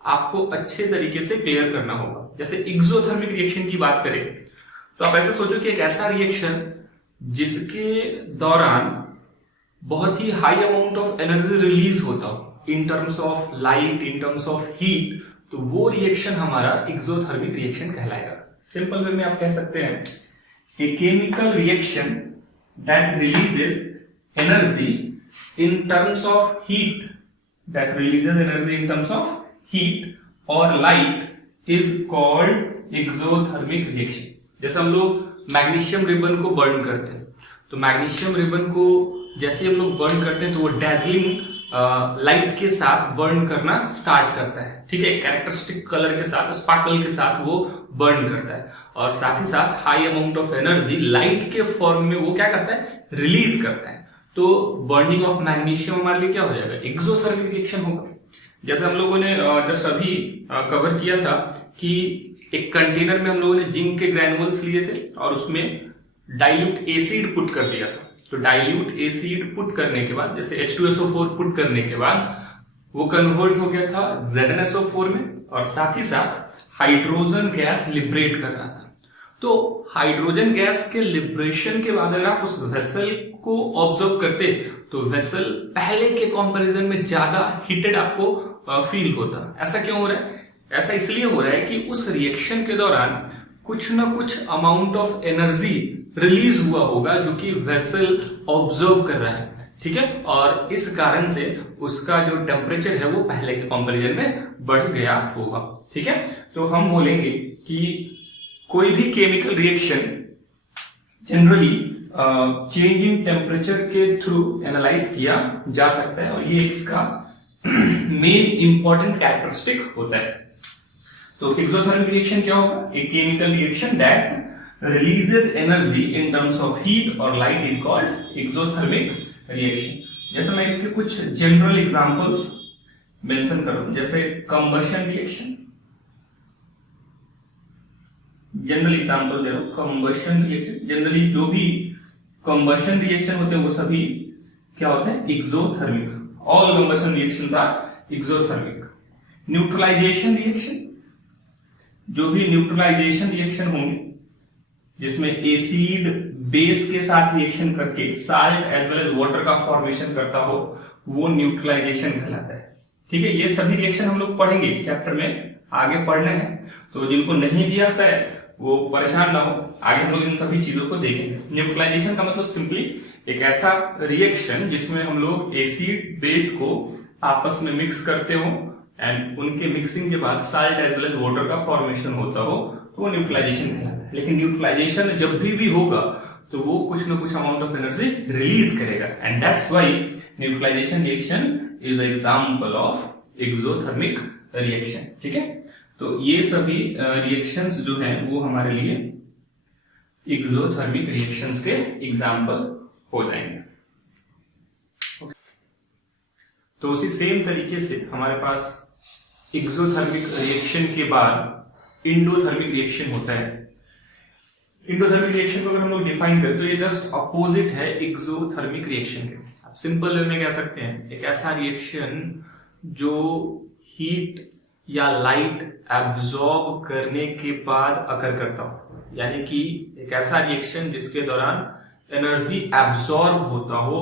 आपको अच्छे तरीके से क्लियर करना होगा। जैसे एक्सोथर्मिक रिएक्शन की बात करें तो आप ऐसे सोचो कि एक ऐसा रिएक्शन जिसके दौरान बहुत ही high amount of energy release होता हो in terms of light, in terms of heat, तो वो रिएक्शन हमारा एक्सोथर्मिक रिएक्शन कहलाएगा। सिंपल वे में आप कह सकते हैं a chemical reaction that releases energy in terms of heat, that releases energy in terms of heat और light is called exothermic reaction. जैसे हम लोग मैग्नीशियम रिबन को बर्न करते हैं, तो मैग्नीशियम रिबन को जैसे हम लोग बर्न करते हैं तो वो डेजलिंग लाइट के साथ बर्न करना स्टार्ट करता है, ठीक है, कैरेक्टरिस्टिक कलर के साथ, स्पार्कल के साथ वो बर्न करता है और साथ ही साथ high amount of energy light के फॉर्म में वो क्या करता है, रिलीज करता है। तो बर्निंग ऑफ मैग्नीशियम हमारे लिए क्या हो जाएगा, एक्सोथर्मिक रिएक्शन होगा। जैसे हम लोगों ने जस्ट अभी कवर किया था कि एक कंटेनर में हम लोगों ने जिंक के ग्रैनुअल्स लिए थे और उसमें डाइल्यूट एसिड पुट कर दिया था। तो डाइल्यूट एसिड पुट करने के बाद जैसे H2SO4 पुट करने के बाद वो कन्वर्ट हो गया था ZnSO4 में और साथ ही साथ हाइड्रोजन गैस लिबरेट कर रहा था। तो हाइड्रोजन गैस के लिबरेशन के बाद अगर आप उस वेसल को ऑब्जर्व करते तो वेसल पहले के कंपैरिजन में ज्यादा हीटेड आपको फील होता। ऐसा क्यों हो रहा है? ऐसा इसलिए हो रहा है कि उस रिएक्शन के दौरान कुछ ना कुछ अमाउंट ऑफ एनर्जी रिलीज हुआ होगा जो कि वेसल ऑब्जर्व कर रहा है, ठीक है, और इस कारण से उसका जो टेम्परेचर है वो पहले के कंपैरिजन में बढ़ गया होगा, ठीक है। तो हम बोलेंगे कि कोई भी chemical reaction generally change in temperature के थ्रू एनालाइज किया जा सकता है और ये इसका मेन इंपॉर्टेंट कैरेक्टरिस्टिक होता है। तो एक्सोथर्मिक रिएक्शन क्या होगा, a chemical reaction that releases energy in terms of heat और light is called exothermic reaction. जैसे मैं इसके कुछ जनरल एग्जांपल्स मेंशन करूं, जैसे कंबशन रिएक्शन, जनरल एग्जांपल दे रहा हूं। कंबशन रिएक्शन, जनरली जो भी कंबशन रिएक्शन होते हैं वो सभी क्या होते हैं, exothermic. All combustion reactions are exothermic. Neutralisation reaction, जो भी न्यूट्रलाइजेशन रिएक्शन होंगे जिसमें एसिड बेस के साथ रिएक्शन करके salt as well as water का फॉर्मेशन करता हो, वो न्यूट्रलाइजेशन कहलाता है, ठीक है। ये सभी रिएक्शन हम लोग पढ़ेंगे इस चैप्टर में, आगे पढ़ने हैं, तो जिनको नहीं भी आता है वो परेशान ना हो, आगे हम लोग इन सभी चीजों को देखेंगे। न्यूट्रलाइजेशन का मतलब सिंपली एक ऐसा रिएक्शन जिसमें हम लोग एसिड बेस को आपस में मिक्स करते हो एंड उनके मिक्सिंग के बाद salt as well as water का फॉर्मेशन होता हो, तो वो न्यूट्रलाइजेशन कहलाता है। लेकिन न्यूट्रलाइजेशन जब भी होगा तो वो कुछ ना कुछ अमाउंट ऑफ एनर्जी रिलीज करेगा and that's why neutralisation reaction is the example of exothermic reaction, ठीक है। तो ये सभी रिएक्शंस जो हैं वो हमारे लिए एक्सोथर्मिक रिएक्शंस के एग्जांपल हो जाएंगे। तो उसी सेम तरीके से हमारे पास एक्सोथर्मिक रिएक्शन के बाद एंडोथर्मिक रिएक्शन होता है। एंडोथर्मिक रिएक्शन को अगर हम लोग डिफाइन करें तो ये जस्ट अपोजिट है एक्सोथर्मिक रिएक्शन के। आप सिंपल वे में कह सकते हैं एक ऐसा रिएक्शन जो हीट या लाइट एब्जॉर्ब करने के बाद अकर करता हो, यानी कि एक ऐसा रिएक्शन जिसके दौरान एनर्जी एब्जॉर्ब होता हो,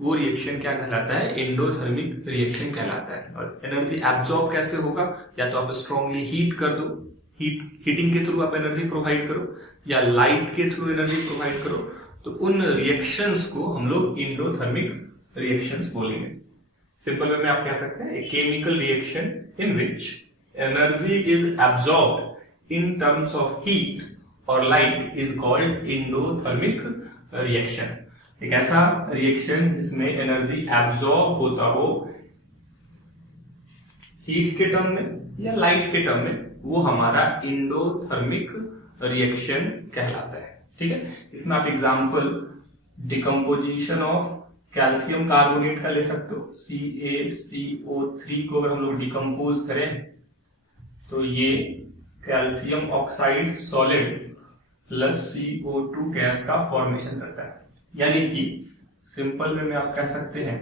वो रिएक्शन क्या कहलाता है, एंडोथर्मिक रिएक्शन कहलाता है। और एनर्जी एब्जॉर्ब कैसे होगा, या तो आप स्ट्रांगली हीट कर दो, हीटिंग के थ्रू आप एनर्जी प्रोवाइड करो, या लाइट के थ्रू एनर्जी प्रोवाइड करो, तो उन रिएक्शंस को हम लोग एंडोथर्मिक रिएक्शंस बोलेंगे। सिंपल वे में आप कह सकते हैं a chemical reaction in which energy is absorbed in terms of heat और light is called endothermic reaction. एक ऐसा रिएक्शन जिसमें एनर्जी एब्जॉर्ब होता हो हीट के टर्म में या लाइट के टर्म में, वो हमारा एंडोथर्मिक रिएक्शन कहलाता है, ठीक है। इसमें आप example decomposition of calcium carbonate का ले सकते हो। CaCO3 को अगर हम लोग डिकम्पोज करें तो ये calcium oxide solid plus CO2 gas का फॉर्मेशन करता है। यानी कि सिंपल वे में आप कह सकते हैं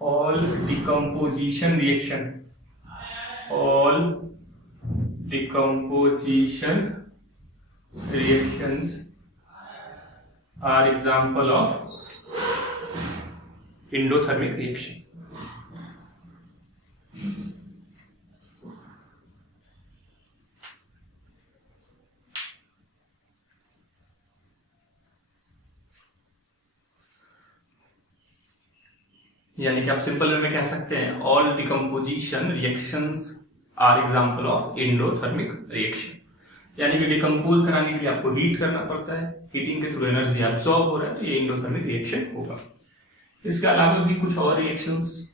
all decomposition reactions are example of endothermic reaction. यानी कि आप सिंपल वे में कह सकते हैं all decomposition reactions are example of endothermic reaction. यानी कि डिकम्पोज कराने के लिए आपको हीट करना पड़ता है, हीटिंग के थ्रू एनर्जी एब्सॉर्ब हो रहा है, तो ये एंडोथर्मिक रिएक्शन होगा। इसके अलावा भी कुछ और रिएक्शंस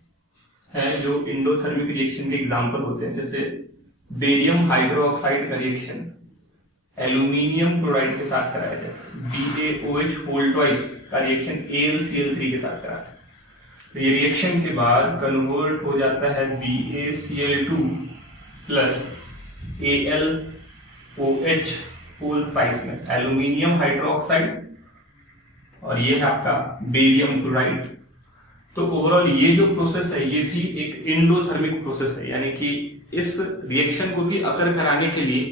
हैं जो एंडोथर्मिक रिएक्शन के एग्जाम्पल होते हैं, जैसे बेरियम हाइड्रोक्साइड का रिएक्शन एल्यूमिनियम क्लोराइड के साथ कराया जाए, BaOH होल ट्वाइस का रिएक्शन AlCl3 के साथ कराया है। तो ये रिएक्शन के बाद कन्वर्ट हो जाता है BaCl2 plus AlOH whole twice में एल्यूमिनियम हाइड्रोक्साइड, और ये है आपका बेरियम क्लोराइड। तो ओवरऑल ये जो प्रोसेस है ये भी एक एंडोथर्मिक प्रोसेस है, यानी कि इस रिएक्शन को भी अकर कराने के लिए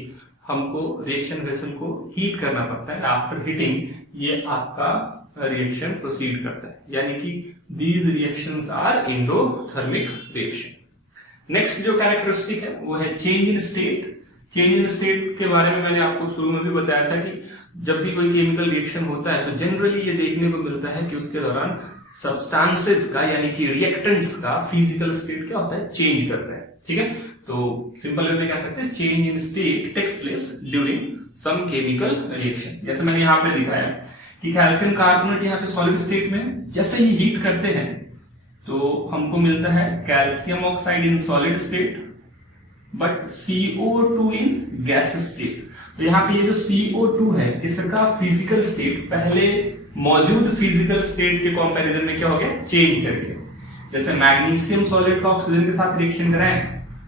हमको रिएक्शन वेसल को हीट करना पड़ता है। आफ्टर हीटिंग ये आपका रिएक्शन प्रोसीड करता है, यानी कि these reactions are endothermic reaction. Next जो कैरेक्टरिस्टिक है वो है change in state. Change in state के बारे में मैंने आपको शुरू में भी बताया था कि जब भी कोई केमिकल रिएक्शन होता है तो जनरली ये देखने को मिलता है कि उसके दौरान सब्सटेंसेस का यानी कि रिएक्टेंट्स का फिजिकल स्टेट क्या होता है, चेंज करता है। ठीक है, तो सिंपल वे में कह सकते हैं change in state takes place during some chemical reaction. जैसे मैंने यहाँ पे दिखाया कि कैल्शियम कार्बोनेट यहाँ पे सॉलिड स्टेट में जैसे ही हीट करते हैं तो हमको मिलता है calcium oxide in solid state but CO2 in gas state. तो यहाँ पे ये जो CO2 है इसका फिजिकल स्टेट पहले मौजूद फिजिकल स्टेट के कंपैरिजन में क्या हो गया, चेंज कर गया। जैसे मैग्नीशियम सॉलिड का ऑक्सीजन के साथ रिएक्शन कराएं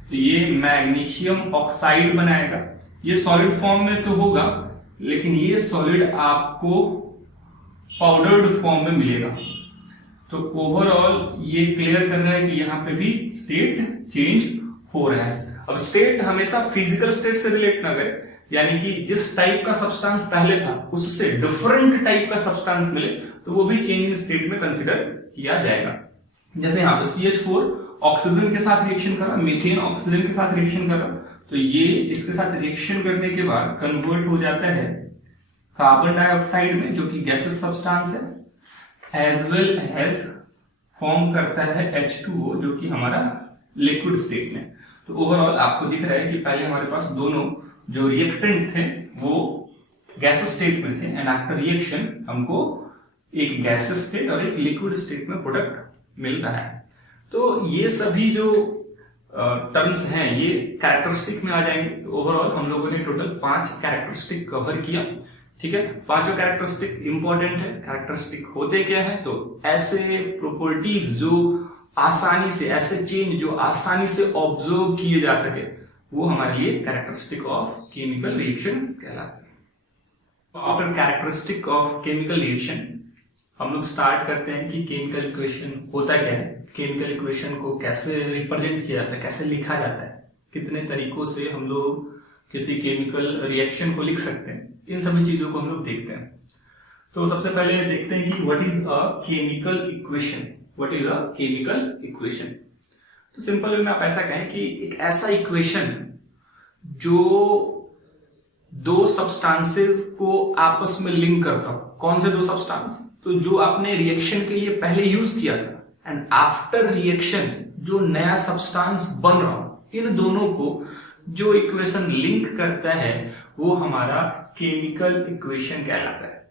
तो ये मैग्नीशियम ऑक्साइड बनाएगा। ये सॉलिड फॉर्म में तो होगा लेकिन ये सॉलिड आपको पाउडर्ड फॉर्म में मिलेगा। तो ओवरऑल ये क्लियर कर रहा है कि यहाँ पे भी स्टेट चेंज हो रहा है। अब स्टेट हमेशा फिजिकल स्टेट से रिलेट ना करे, यानी कि जिस टाइप का सब्सटेंस पहले था उससे डिफरेंट टाइप का सब्सटेंस मिले तो वो भी चेंज इन स्टेट में कंसिडर किया जाएगा। जैसे यहाँ पे CH4 ऑक्सीजन के साथ रिएक्शन कर रहा, मीथेन ऑक्सीजन के साथ रिएक्शन कर रहा, तो ये इसके साथ रिएक्शन करने के बाद कन्वर्ट हो जाता है कार्बन डाइऑक्साइड में जो कि गैसेस सब्सटेंस है, एज वेल एज फॉर्म करता है H2O जो कि हमारा लिक्विड स्टेट में। तो ओवरऑल आपको दिख रहा है कि पहले हमारे पास दोनों जो रिएक्टेंट थे वो गैसेस स्टेट में थे एंड आफ्टर रिएक्शन हमको एक गैसेस स्टेट और एक लिक्विड स्टेट में प्रोडक्ट मिल रहा है। तो ये सभी जो टर्म्स हैं ये कैरेक्टरिस्टिक में आ जाएंगे। तो ओवरऑल हम लोगों ने टोटल 5 कैरेक्टरिस्टिक कवर किया। ठीक है, 5 कैरेक्टरिस्टिक इंपॉर्टेंट है। कैरेक्टरिस्टिक होते क्या है, तो ऐसे प्रॉपर्टीज जो आसानी से, ऐसे चेंज जो आसानी से ऑब्जर्व किए जा सके वो हमारे लिए कैरेक्टरिस्टिक ऑफ केमिकल रिएक्शन कहलाते हैं। After characteristic of chemical reaction हम लोग स्टार्ट करते हैं कि केमिकल इक्वेशन होता क्या है, केमिकल इक्वेशन को कैसे रिप्रेजेंट किया जाता है, कैसे लिखा जाता है, कितने तरीकों से हम लोग किसी केमिकल रिएक्शन को लिख सकते हैं, इन सभी चीजों को हम लोग देखते हैं। तो सबसे पहले देखते हैं कि what is a chemical equation. What is a chemical equation? तो सिंपल में आप ऐसा कहें कि एक ऐसा इक्वेशन जो दो सब्सटेंसेस को आपस में लिंक करता हो। कौन से दो सब्सटेंस? तो जो आपने रिएक्शन के लिए पहले यूज किया था एंड आफ्टर रिएक्शन जो नया सब्सटेंस बन रहा हो, इन दोनों को जो इक्वेशन लिंक करता है वो हमारा केमिकल इक्वेशन कहलाता है।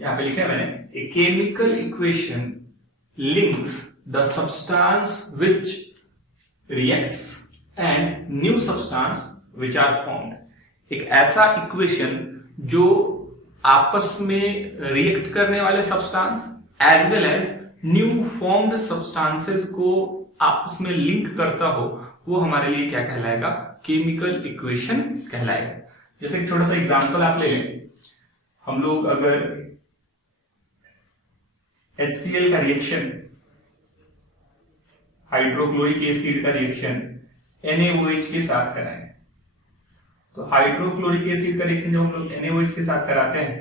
यहां पे लिखा है मैंने, a chemical equation links the substance which reacts and new substance which are formed. एक ऐसा इक्वेशन जो आपस में रिएक्ट करने वाले substance as well as new formed substances को आपस में लिंक करता हो, वो हमारे लिए क्या कहलाएगा? केमिकल इक्वेशन कहलाएगा। जैसे एक छोटा सा एग्जांपल आप ले लें हम लोग अगर HCl का रिएक्शन, हाइड्रोक्लोरिक एसिड का रिएक्शन NaOH के साथ कराएं, तो हाइड्रोक्लोरिक एसिड का रिएक्शन जब हम लोग NaOH के साथ कराते हैं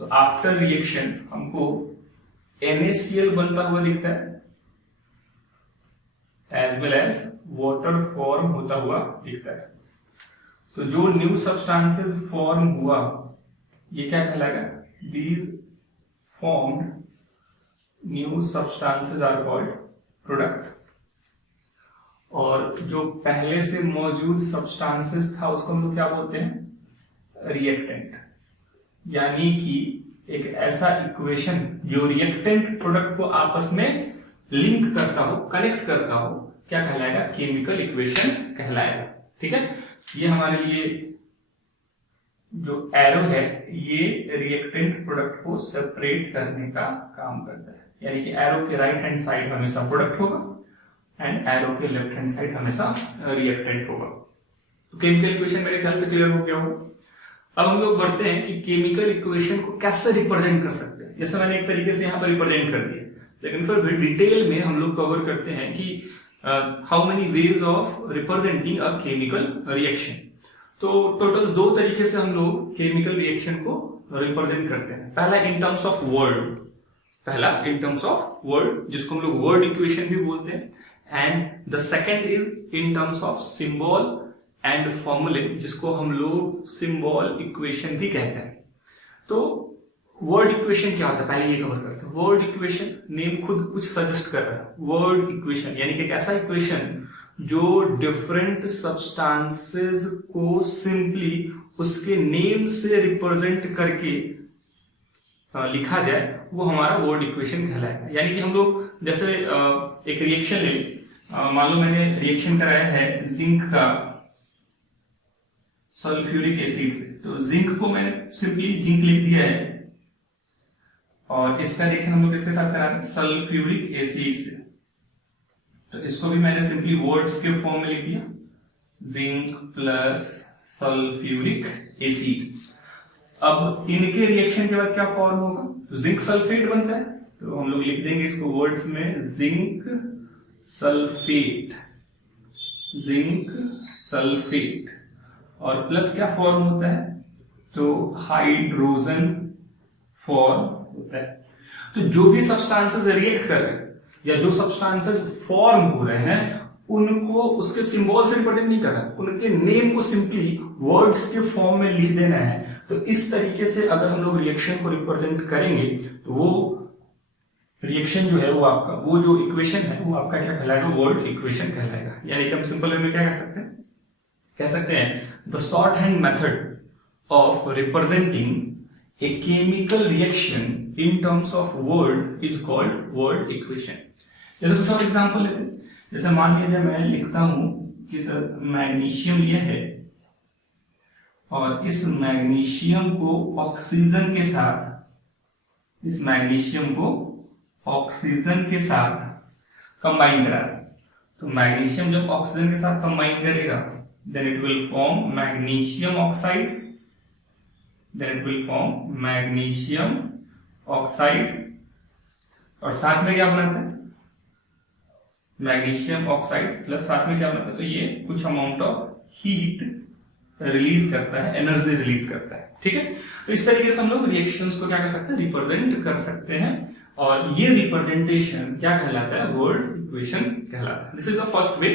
तो आफ्टर रिएक्शन हमको NaCl बनता हुआ दिखता है as well as water form होता हुआ दिखता है। तो जो न्यू सब्सटेंसेस फॉर्म हुआ ये क्या कहलाएगा? These formed new substances are called product. और जो पहले से मौजूद सब्सटेंसेस था उसको हम लोग क्या बोलते हैं? रिएक्टेंट। यानी कि एक ऐसा इक्वेशन जो रिएक्टेंट प्रोडक्ट को आपस में लिंक करता हो, कनेक्ट करता हो, क्या कहलाएगा? केमिकल इक्वेशन कहलाएगा। ठीक है, ये हमारे लिए जो एरो है ये रिएक्टेंट प्रोडक्ट को सेपरेट करने का काम करता है। यानी कि एरो के राइट हैंड साइड हमेशा प्रोडक्ट होगा एंड एरो के लेफ्ट हैंड साइड हमेशा रिएक्टेंट होगा। तो केमिकल इक्वेशन मेरे ख्याल से क्लियर हो गया होगा। अब हम लोग बढ़ते हैं कि केमिकल इक्वेशन को कैसे रिप्रेजेंट कर सकते हैं। जैसे मैंने एक तरीके से यहाँ पर रिप्रेजेंट कर दिया, लेकिन फिर डिटेल में हम लोग कवर करते हैं कि how many ways of representing a chemical reaction. तो टोटल दो तरीके से हम लोग केमिकल रिएक्शन को रिप्रेजेंट करते हैं। पहला इन टर्म्स ऑफ वर्ड, जिसको हम लोग वर्ड इक्वेशन भी बोलते हैं, and the second is in terms of symbol and फॉर्मूले, जिसको हम लोग सिंबल इक्वेशन भी कहते हैं। तो वर्ड इक्वेशन क्या होता है पहले ये कवर करते हैं। वर्ड इक्वेशन, नेम खुद कुछ सजेस्ट कर रहा है। वर्ड इक्वेशन यानी कि एक ऐसा इक्वेशन जो डिफरेंट सब्सटेंसेस को सिंपली उसके नेम से रिप्रेजेंट करके लिखा जाए, वो हमारा वर्ड इक्वेशन कहलाएगा। यानी कि हम लोग जैसे एक रिएक्शन ले, मान लो मैंने रिएक्शन कराया है जिंक का सल्फ्यूरिक एसिड से, तो जिंक को मैंने सिंपली जिंक लिख दिया है और इसका रिएक्शन हम लोग किसके साथ करा रहे हैं? सल्फ्यूरिक एसिड से। तो इसको भी मैंने सिंपली वर्ड्स के फॉर्म में लिख दिया, जिंक प्लस सल्फ्यूरिक एसिड। अब इनके रिएक्शन के बाद क्या फॉर्म होगा? तो जिंक सल्फेट बनता है, तो हम लोग लिख देंगे इसको वर्ड्स में जिंक सल्फेट, और प्लस क्या फॉर्म होता है? तो हाइड्रोजन फॉर्म होता है। तो जो भी सब्सटेंसेस रिएक्ट कर रहे हैं या जो सब्सटेंसेस फॉर्म हो रहे हैं उनको उसके सिंबल से रिप्रेजेंट नहीं करना, उनके नेम को सिंपली वर्ड्स के फॉर्म में लिख देना है। तो इस तरीके से अगर हम लोग रिएक्शन को रिप्रेजेंट करेंगे तो वो रिएक्शन जो है वो आपका, वो जो इक्वेशन है वो आपका क्या कहलाएगा? वर्ड इक्वेशन कहलाएगा। यानी कि हम सिंपल वे में क्या कह सकते हैं the short hand method of representing A chemical reaction in terms of word is called word equation. जैसे कुछ और एग्जांपल लेते हैं। जैसे मान लीजिए मैं लिखता हूं कि सर मैग्नीशियम लिया है और इस मैग्नीशियम को ऑक्सीजन के साथ कंबाइन करा। तो मैग्नीशियम जब ऑक्सीजन के साथ कंबाइन करेगा then it will form magnesium oxide, और साथ में क्या बनाता है? मैग्नीशियम ऑक्साइड प्लस साथ में क्या बनाता है? तो ये कुछ अमाउंट ऑफ हीट रिलीज करता है, एनर्जी रिलीज करता है। ठीक है, तो इस तरीके से हम लोग रिएक्शंस को क्या कर सकते हैं? रिप्रेजेंट कर सकते हैं, और ये रिप्रेजेंटेशन क्या कहलाता है? वर्ड इक्वेशन कहलाता है। This is the first way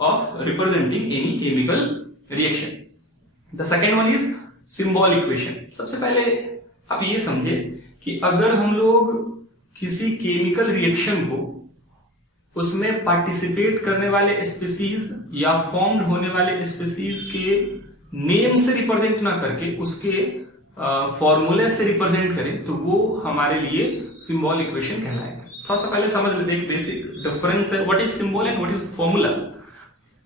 of representing any chemical reaction. The second one is symbol equation. सबसे पहले आप ये समझे कि अगर हम लोग किसी केमिकल रिएक्शन को उसमें पार्टिसिपेट करने वाले स्पीसीज या फॉर्म्ड होने वाले स्पीसीज के नेम से रिप्रेजेंट ना करके उसके फॉर्मूले से रिप्रेजेंट करें तो वो हमारे लिए सिंबल इक्वेशन कहलाएगा। थोड़ा सा पहले समझ लेते हैं, एक बेसिक डिफरेंस है what is symbol and what is formula.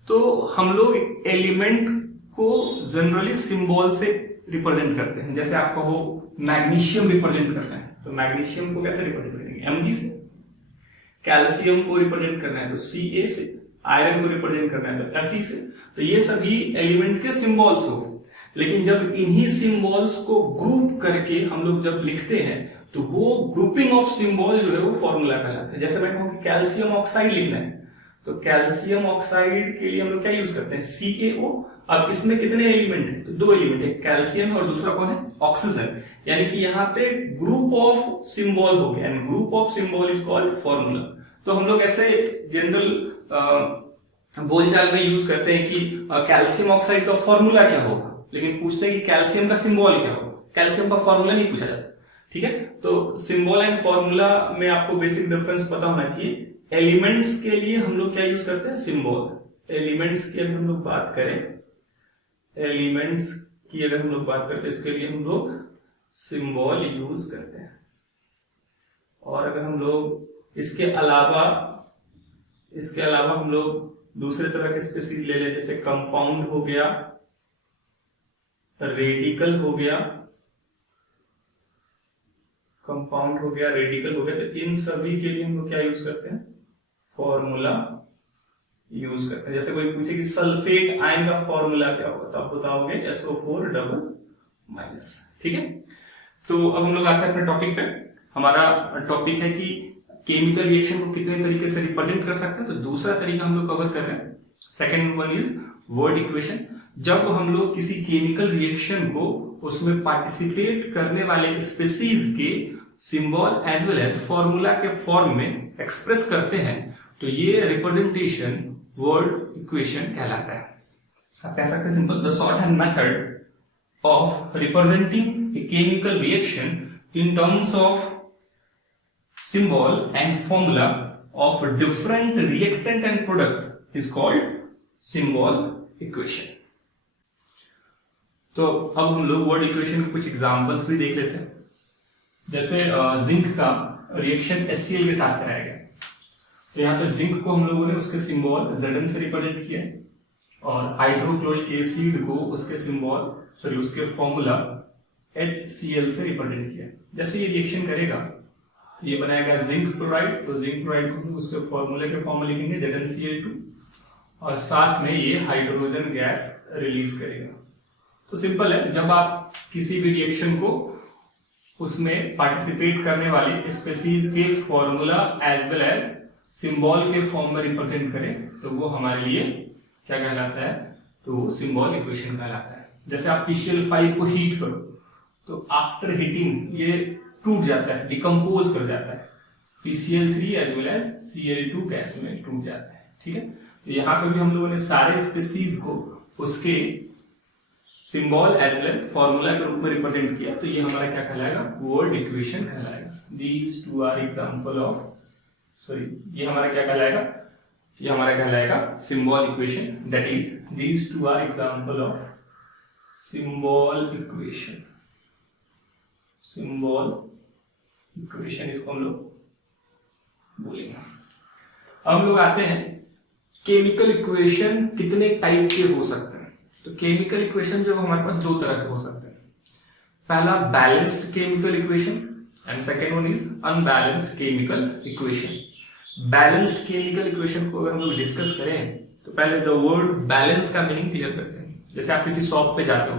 तो हम लोग एलिमेंट को जनरली सिंबल से रिप्रेजेंट करते हैं। जैसे आप कहो मैग्नीशियम रिप्रेजेंट करना है तो मैग्नीशियम को कैसे रिप्रेजेंट करेंगे? Mg से। कैल्शियम को रिप्रेजेंट करना है तो Ca से। आयरन को रिप्रेजेंट करना है तो Fe से। तो ये सभी एलिमेंट के सिंबल्स हो। लेकिन जब इन्हीं सिंबल्स को ग्रुप करके हम लोग जब लिखते हैं तो वो ग्रुपिंग ऑफ सिंबल जो है वो फॉर्मूला कहलाता है। जैसे मैं कहूँ कि कैल्शियम ऑक्साइड लिखना है तो कैल्शियम ऑक्साइड के लिए हम लोग क्या यूज करते हैं, CaO। अब इसमें कितने एलिमेंट है, तो 2 एलिमेंट है, कैल्शियम और दूसरा कौन है, ऑक्सीजन। यानी कि यहाँ पे ग्रुप ऑफ सिंबल हो गया and group of symbol is called formula. तो हम लोग ऐसे जनरल बोलचाल में यूज करते हैं कि कैल्शियम ऑक्साइड का फॉर्मूला क्या होगा, लेकिन पूछते हैं कि कैल्शियम का सिंबल क्या होगा, कैल्शियम का फॉर्मूला नहीं पूछा जाता। ठीक है, तो सिंबल एंड फॉर्मूला में आपको बेसिक डिफरेंस पता होना चाहिए। एलिमेंट्स के लिए हम लोग क्या यूज करते हैं, सिंबल। एलिमेंट्स की अगर हम लोग बात करें, एलिमेंट्स की अगर हम लोग बात करते हैं, इसके लिए हम लोग सिंबल यूज करते हैं। और अगर हम लोग इसके अलावा हम लोग दूसरे तरह के स्पीसीज ले लें, जैसे कंपाउंड हो गया, रेडिकल हो गया, कंपाउंड हो गया, रेडिकल हो गया, तो इन सभी के लिए हम लोग क्या यूज करते हैं, फॉर्मूला यूज करते हैं। जैसे कोई पूछे कि सल्फेट आयन का फॉर्मूला क्या होगा, तो आप बताओगे SO4 ठीक है। तो अब हम लोग आते हैं अपने टॉपिक पे। हमारा टॉपिक है कि केमिकल रिएक्शन को कितने तरीके से रिप्रेजेंट कर सकते हैं। तो दूसरा तरीका हम लोग कवर कर रहे हैं, second one is word equation. जब हम लोग किसी केमिकल रिएक्शन को उसमें पार्टिसिपेट करने वाले स्पीसीज के symbol as well as formula के फॉर्म में एक्सप्रेस करते हैं, तो ये रिप्रेजेंटेशन वर्ड इक्वेशन कहलाता है। आप कह सकते हैं simple, the short hand method of representing a chemical reaction in terms of symbol and formula of a different reactant and product is called symbol equation। तो अब हम लोग वर्ड इक्वेशन के कुछ एग्जांपल्स भी देख लेते हैं। जैसे जिंक का रिएक्शन HCl के साथ कराया गया, तो यहाँ पे जिंक को हम लोगों ने उसके सिंबल Zn से रिप्रेजेंट किया है और हाइड्रोक्लोरिक एसिड को उसके सिंबल उसके फॉर्मूला HCl से रिप्रेजेंट किया। जैसे ये रिएक्शन करेगा, ये बनाएगा जिंक क्लोराइड, तो जिंक क्लोराइड को उसके फॉर्मूले के फॉर्म में लिखेंगे ZnCl2 और साथ में ये हाइड्रोजन गैस रिलीज करेगा। तो सिंपल है, जब आप किसी भी रिएक्शन को उसमें पार्टिसिपेट करने वाले स्पीसीज के formula as well as symbol के फॉर्म में रिप्रेजेंट करें, तो वो हमारे लिए क्या कहलाता है, तो सिंबल इक्वेशन कहलाता है। जैसे आप PCl5 को हीट करो तो आफ्टर हीटिंग ये टूट जाता है, डिकम्पोज कर जाता है, PCl3 as well as Cl2 gas में टूट जाता है। ठीक है, तो यहाँ पे भी हम लोगों ने सारे स्पीसीज को उसके symbol as well as formula के रूप में रिप्रेजेंट किया, तो ये हमारा क्या कहलाएगा, वर्ड इक्वेशन कहलाएगा। These two are example of ये हमारा क्या कहलाएगा, ये हमारा कहलाएगा symbol equation. That is these two are example of symbol equation. Symbol equation इसको हम लोग बोलेंगे। अब हम लोग आते हैं केमिकल इक्वेशन कितने टाइप के हो सकते हैं। तो केमिकल इक्वेशन जो हमारे पास 2 तरह के हो सकते हैं। पहला balanced chemical equation and second one is unbalanced chemical equation. Balanced chemical equation को अगर हम लोग डिस्कस करें तो पहले द वर्ड बैलेंस का मीनिंग क्लियर करते हैं। जैसे आप किसी शॉप पे जाते हो,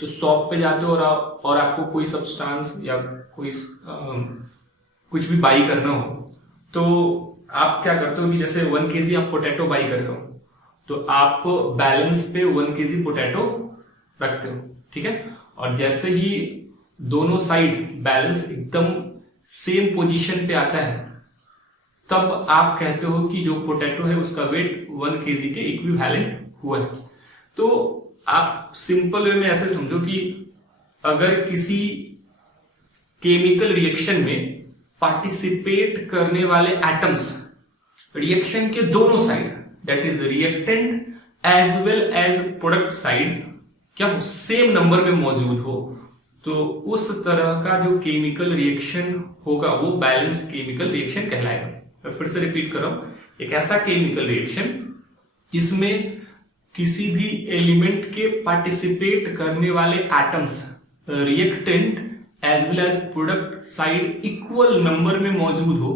तो शॉप पे जाते हो और आपको कोई सब्सटेंस या कोई कुछ भी बाई करना हो, तो आप क्या करते हो कि जैसे 1 kg आप पोटैटो बाई कर रहे हो, तो आप बैलेंस पे 1 kg पोटैटो रखते हो। ठीक है, और जैसे ही दोनों साइड बैलेंस एकदम सेम पोजीशन पे आता है, तब आप कहते हो कि जो पोटैटो है उसका वेट 1 kg के इक्विवेलेंट हुआ है। तो आप सिंपल वे में ऐसे समझो कि अगर किसी केमिकल रिएक्शन में पार्टिसिपेट करने वाले एटम्स रिएक्शन के दोनों side, that is reactant as well as product side, क्या हो, सेम नंबर में मौजूद हो, तो उस तरह का जो केमिकल रिएक्शन होगा वो बैलेंस्ड केमिकल रिएक्शन कहलाएगा। मैं फिर से रिपीट कर रहा हूं, एक ऐसा केमिकल रिएक्शन जिसमें किसी भी एलिमेंट के पार्टिसिपेट करने वाले atoms reactant as well as product side equal number में मौजूद हो,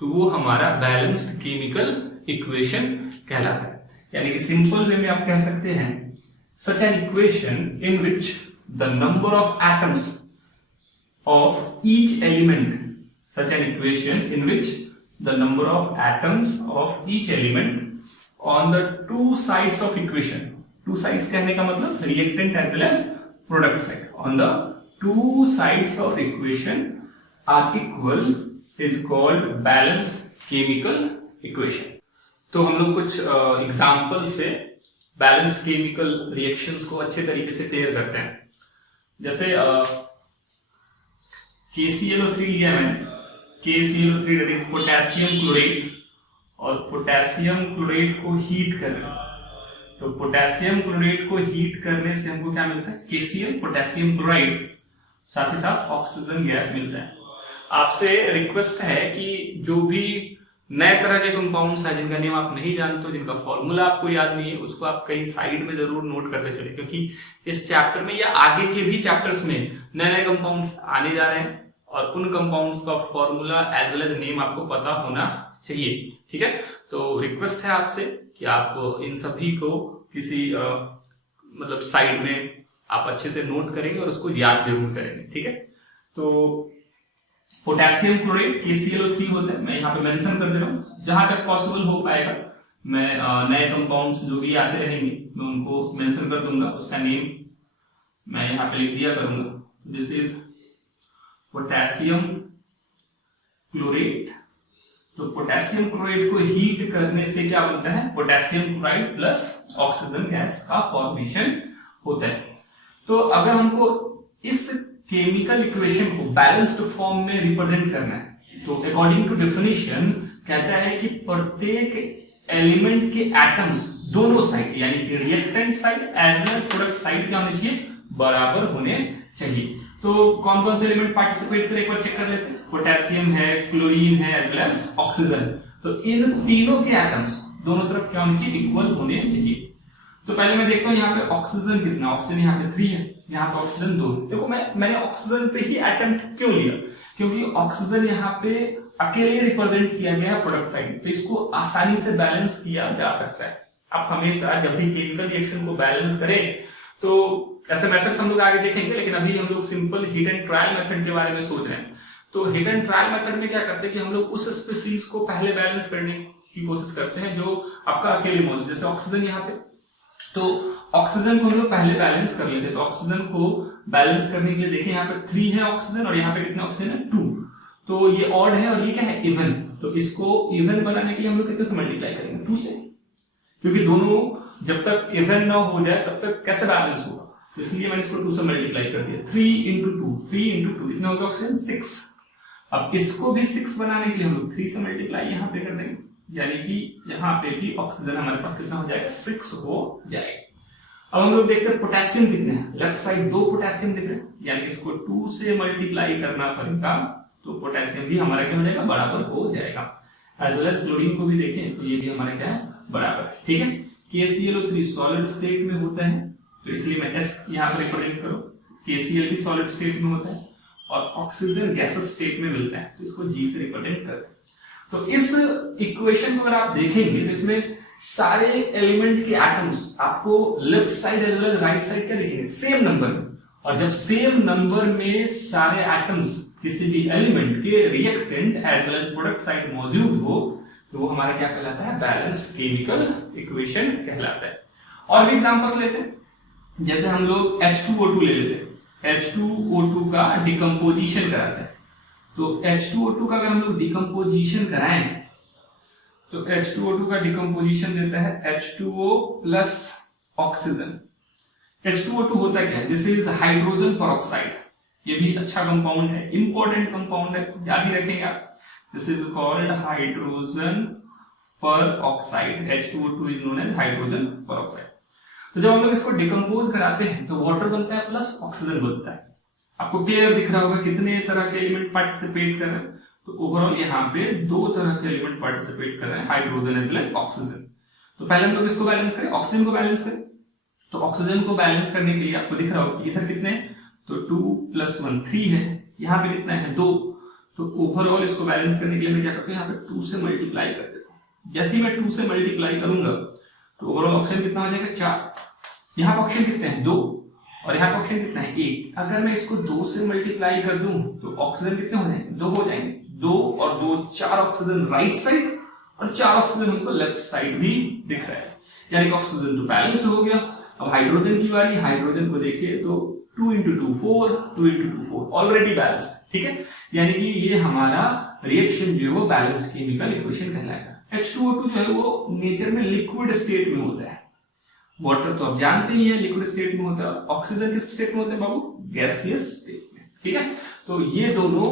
तो वो हमारा बैलेंस्ड केमिकल इक्वेशन कहलाता है। यानी कि सिंपल वे में आप कह सकते हैं such an equation in which the number of atoms of each element, such an equation in which the number of atoms of each element on the two sides of equation, two sides कहने का मतलब reactant as well as product side, on the two sides of equation are equal is called balanced chemical equation. तो हम लोग कुछ example से balanced chemical reactions को अच्छे तरीके से क्लियर करते हैं। जैसे KClO3 लिया मैंने, KClO3 that is potassium chloride, और पोटेशियम क्लोराइड को हीट करना, तो पोटेशियम क्लोराइड को हीट करने से हमको क्या मिलता है, KCl पोटेशियम क्लोराइड, साथ ही साथ ऑक्सीजन गैस मिलता है। आपसे रिक्वेस्ट है कि जो भी नए तरह के कंपाउंड्स हैं जिनका नेम आप नहीं जानते हो, जिनका फॉर्मूला आपको याद नहीं है, उसको आप कहीं साइड में जरूर नोट करते चले, क्योंकि इस चैप्टर में या आगे के भी चैप्टर्स में नए नए कंपाउंड्स आने जा रहे हैं और उन कंपाउंड्स का formula as well as name आपको पता होना चाहिए। ठीक है, तो रिक्वेस्ट है आपसे कि आप इन सभी को किसी मतलब साइड में आप अच्छे से नोट करेंगे और उसको याद जरूर करेंगे। ठीक है, तो पोटेशियम क्लोराइड KClO3 होता है, मैं यहाँ पे मेंशन कर दे रहा हूँ, जहां तक पॉसिबल हो पाएगा मैं नए कंपाउंड्स जो भी आते रहेंगे मैं उनको मेंशन कर दूंगा, उसका नेम मैं यहाँ पे लिख दिया करूंगा। This is potassium chloride. तो पोटेशियम क्लोराइड को हीट करने से क्या बनता है, potassium chloride plus oxygen gas का फॉर्मेशन होता है। तो अगर हमको इस केमिकल इक्वेशन को बैलेंस्ड फॉर्म में रिप्रेजेंट करना है, तो अकॉर्डिंग टू डेफिनेशन कहता है कि प्रत्येक एलिमेंट के एटम्स दोनों साइड यानी कि reactant side as well product side क्या होने चाहिए, बराबर होने चाहिए। तो कौन कौन से एलिमेंट पार्टिसिपेट कर एक बार चेक कर लेते हैं। पोटेशियम है, क्लोरीन है, एज वेल एज ऑक्सीजन। तो इन तीनों के एटम्स दोनों तरफ क्या होने चाहिए, इक्वल होने चाहिए। तो पहले मैं देखता हूं यहाँ पे ऑक्सीजन कितना, ऑक्सीजन यहाँ पे 3 है, यहाँ पे ऑक्सीजन 2। देखो मैंने ऑक्सीजन पे ही अटेम्प्ट क्यों लिया, क्योंकि ऑक्सीजन यहाँ पे अकेले रिप्रेजेंट किया गया प्रोडक्ट साइड, तो इसको आसानी से बैलेंस किया जा सकता है। आप हमेशा जब भी केमिकल रिएक्शन को बैलेंस करें तो ऐसे मेथड्स हम लोग आगे देखेंगे, लेकिन अभी हम लोग simple hit and trial method के बारे में सोच रहे हैं। तो हिट एंड ट्रायल मेथड में क्या करते हैं कि हम लोग उस स्पीसीज को पहले बैलेंस करने की कोशिश करते हैं जो आपका अकेले मौजूद, जैसे ऑक्सीजन यहाँ पे, तो ऑक्सीजन को हम लोग पहले बैलेंस कर लेते हैं। तो ऑक्सीजन को बैलेंस करने के लिए देखिए यहाँ पे 3 है ऑक्सीजन और यहाँ पे कितना ऑक्सीजन है, 2। तो ये ऑड है और ये क्या है, इवन। तो इसको इवन बनाने के लिए हम लोग कितने से मल्टीप्लाई करेंगे, 2 से, क्योंकि दोनों जब तक इवन ना हो जाए तब तक कैसे बैलेंस होगा। तो इसलिए मैंने इसको 2 से मल्टीप्लाई कर दिया। 3 इंटू 2 इतना होगा ऑक्सीजन 6। अब इसको भी 6 बनाने के लिए हम लोग 3 से मल्टीप्लाई यहाँ पे कर देंगे, यानी कि यहाँ पे भी ऑक्सीजन हमारे पास कितना हो जाएगा, 6 हो जाएगा। अब हम लोग देखते हैं पोटेशियम कितने हैं, लेफ्ट साइड 2 पोटेशियम दिख रहे हैं, यानी इसको 2 से मल्टीप्लाई करना पड़ेगा, तो पोटेशियम भी हमारा क्या हो जाएगा, बराबर हो जाएगा। एज वेल एज क्लोरीन को भी देखें तो ये भी हमारा क्या है, बराबर। ठीक है, KClO3 सॉलिड स्टेट में होता है, तो इसलिए मैं S यहाँ पर रिप्रेजेंट करूं, KCl भी सॉलिड स्टेट में होता है और ऑक्सीजन गैसेस स्टेट में मिलता है, तो इसको G से रिप्रेजेंट करते हैं। तो इस इक्वेशन को अगर आप देखेंगे तो इसमें सारे एलिमेंट के एटम्स आपको left side as well as right side क्या दिखेंगे, सेम नंबर में। और जब सेम नंबर में सारे एटम्स किसी भी एलिमेंट के reactant as well as product side मौजूद हो तो वो हमारा क्या कहलाता है, बैलेंस्ड केमिकल इक्वेशन कहलाता है। और भी एग्जांपल्स लेते हैं, जैसे हम लोग H2O2 ले लेते हैं, H2O2 का डिकम्पोजिशन कराते हैं। तो H2O2 का अगर हम लोग डिकम्पोजिशन कराएं तो H2O2 का डिकम्पोजिशन देता है H2O प्लस ऑक्सीजन। H2O2 होता क्या है, दिस इज हाइड्रोजन पेरोक्साइड। ये भी अच्छा कंपाउंड है, इंपॉर्टेंट कंपाउंड है, याद ही रखेंगे आप। This is called hydrogen peroxide. H2O2 is known as hydrogen peroxide. तो जब हम लोग इसको डिकम्पोज कराते हैं तो वाटर बनता है प्लस ऑक्सीजन बनता है। आपको क्लियर दिख रहा होगा कितने तरह के एलिमेंट पार्टिसिपेट कर रहे हैं। तो ओवरऑल यहाँ पे 2 तरह के एलिमेंट पार्टिसिपेट कर रहे हैं, hydrogen as well as oxygen. तो पहले हम लोग इसको बैलेंस करें, ऑक्सीजन को बैलेंस करें। तो ऑक्सीजन को बैलेंस करने के लिए आपको दिख रहा होगा इधर कितने हैं, तो 2 + 1 3 है, यहाँ पे कितना है 2। तो ओवरऑल इसको बैलेंस करने के लिए मैं क्या करता हूँ, यहाँ पे 2 से मल्टीप्लाई कर देता हूँ। जैसे ही मैं 2 से मल्टीप्लाई करूंगा तो ओवरऑल ऑक्सीजन कितना हो जाएगा, 4। यहाँ पे ऑक्सीजन कितने हैं 2 और यहाँ पे ऑक्सीजन कितना है 1। अगर मैं इसको 2 से मल्टीप्लाई कर दूं तो ऑक्सीजन कितने हो जाएंगे 2 हो जाएंगे। 2 और 2 4 ऑक्सीजन राइट साइड और 4 ऑक्सीजन हमको लेफ्ट साइड भी दिख रहा है, यानी कि ऑक्सीजन तो बैलेंस हो गया। अब हाइड्रोजन की बारी, हाइड्रोजन को देखिए तो 2 into 2 4, 2 into 2 4 ऑलरेडी बैलेंस, ठीक है, यानी कि ये हमारा रिएक्शन जो है वो बैलेंस केमिकल इक्वेशन कहलाएगा। H2O2 जो है वो नेचर में लिक्विड स्टेट में होता है, वाटर तो आप जानते ही है लिक्विड स्टेट में होता है, ऑक्सीजन किस स्टेट में होते हैं बाबू गैसियस स्टेट में, ठीक है। तो ये दोनों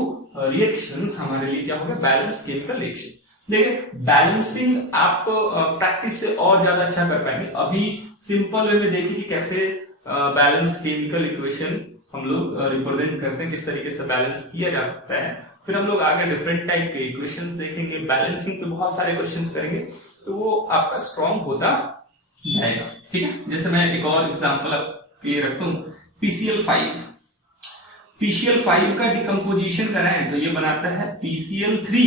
रिएक्शंस हमारे लिए क्या होगा बैलेंस केमिकल रिएक्शन। देखिए बैलेंसिंग आप प्रैक्टिस से और ज्यादा अच्छा कर पाएंगे। अभी सिंपल वे में देखिए कि कैसे बैलेंस केमिकल इक्वेशन हम लोग रिप्रेजेंट करते हैं, किस तरीके से बैलेंस किया जा सकता है। फिर हम लोग आगे डिफरेंट टाइप के इक्वेशंस देखेंगे, बैलेंसिंग पे बहुत सारे क्वेश्चंस करेंगे, तो वो आपका स्ट्रॉन्ग होता जाएगा, ठीक है। जैसे मैं एक और एग्जांपल आपके लिए रखता हूँ, PCl5। PCl5 का डिकम्पोजिशन कराएं तो ये बनाता है PCl3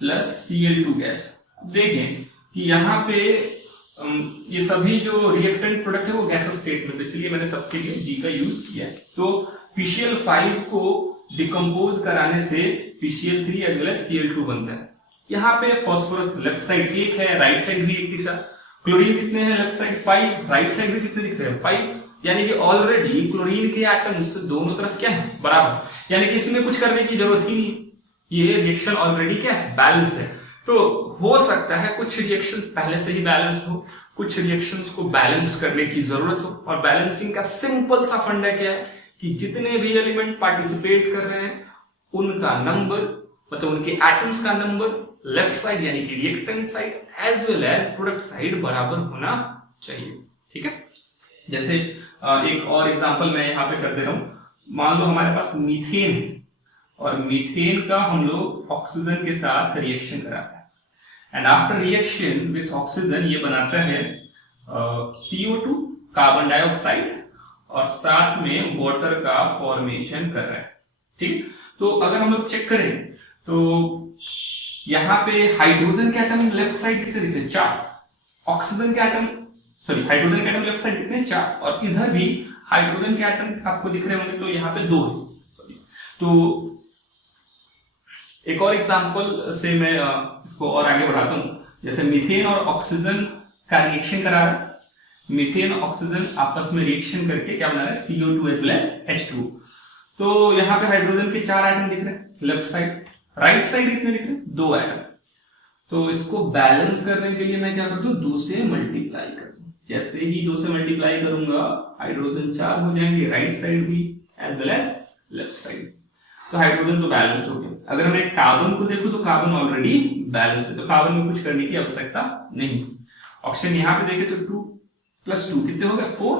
प्लस Cl2 गैस। देखें कि यहाँ पे ये सभी जो रिएक्टेंट प्रोडक्ट है वो गैस स्टेट में, इसलिए मैंने सबके लिए G का यूज किया है। तो PCl5 को डिकम्पोज कराने से PCl3 as well as Cl2 बनता है। यहाँ पे फास्फोरस लेफ्ट साइड 1 है, राइट साइड भी 1 दिख रहा है। क्लोरीन कितने हैं लेफ्ट साइड 5, राइट साइड भी कितने दिख रहे हैं 5, यानी कि ऑलरेडी क्लोरीन के एटम्स दोनों तरफ क्या है बराबर, यानी कि इसमें कुछ करने की जरूरत ही नहीं, ये रिएक्शन ऑलरेडी क्या है बैलेंस्ड है। तो हो सकता है कुछ रिएक्शंस पहले से ही बैलेंस्ड हो, कुछ रिएक्शंस को बैलेंस करने की जरूरत हो। और बैलेंसिंग का सिंपल सा फंडा क्या है कि जितने भी एलिमेंट पार्टिसिपेट कर रहे हैं उनका नंबर, मतलब उनके एटम्स का नंबर लेफ्ट साइड यानी कि reactant side as well as product side बराबर होना चाहिए, ठीक है। जैसे एक और एग्जांपल मैं यहाँ पे कर दे रहा हूं। मान लो हमारे पास मीथेन है और मीथेन का हम लोग ऑक्सीजन के साथ रिएक्शन कराते हैं, and after reaction with oxygen ये बनाता है CO2 कार्बन डाइऑक्साइड और साथ में वाटर का फॉर्मेशन कर रहा है, ठीक। तो अगर हम लोग चेक करें तो यहाँ पे हाइड्रोजन के एटम लेफ्ट साइड कितने दिखते हैं 4, ऑक्सीजन के एटम सॉरी हाइड्रोजन के एटम लेफ्ट साइड कितने 4, और इधर भी हाइड्रोजन के एटम आपको दिख रहे होंगे, तो यहाँ पे 2 है। तो एक और एग्जांपल से मैं इसको और आगे बढ़ाता हूं। जैसे मीथेन और ऑक्सीजन का रिएक्शन करा रहा है, मीथेन ऑक्सीजन आपस में रिएक्शन करके क्या बना रहा है CO2 as well as H2। तो यहाँ पे हाइड्रोजन के 4 एटम दिख रहे हैं लेफ्ट साइड, राइट साइड कितने दिख रहे हैं 2 एटम। तो इसको बैलेंस करने के लिए मैं क्या करता हूँ 2 से मल्टीप्लाई कर दूं। जैसे ही 2 से मल्टीप्लाई करूंगा हाइड्रोजन 4 हो जाएंगे राइट साइड भी as well as left side, तो हाइड्रोजन तो बैलेंस हो गया। अगर मैं कार्बन को देखूं तो कार्बन ऑलरेडी बैलेंस है, तो कार्बन में कुछ करने की आवश्यकता नहीं। ऑक्सीजन यहाँ पे देखें तो 2 + 2 कितने हो गए 4,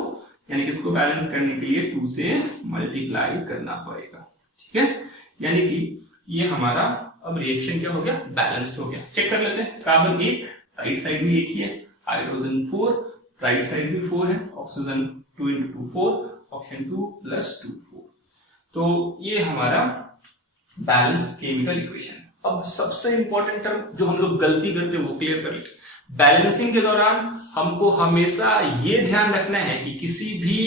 यानी कि इसको बैलेंस करने के लिए 2 से मल्टीप्लाई करना पड़ेगा, ठीक है। यानी कि ये हमारा अब रिएक्शन क्या हो गया बैलेंस्ड हो गया। चेक कर लेते हैं, कार्बन 1 राइट साइड भी 1 ही है, हाइड्रोजन 4 राइट साइड भी 4 है, ऑक्सीजन 2 × 2 4, ऑक्सीजन 2 + 2 4। तो ये हमारा बैलेंस्ड केमिकल इक्वेशन। अब सबसे इंपॉर्टेंट टर्म जो हम लोग गलती करते हैं वो क्लियर कर लेते। बैलेंसिंग के दौरान हमको हमेशा ये ध्यान रखना है कि किसी भी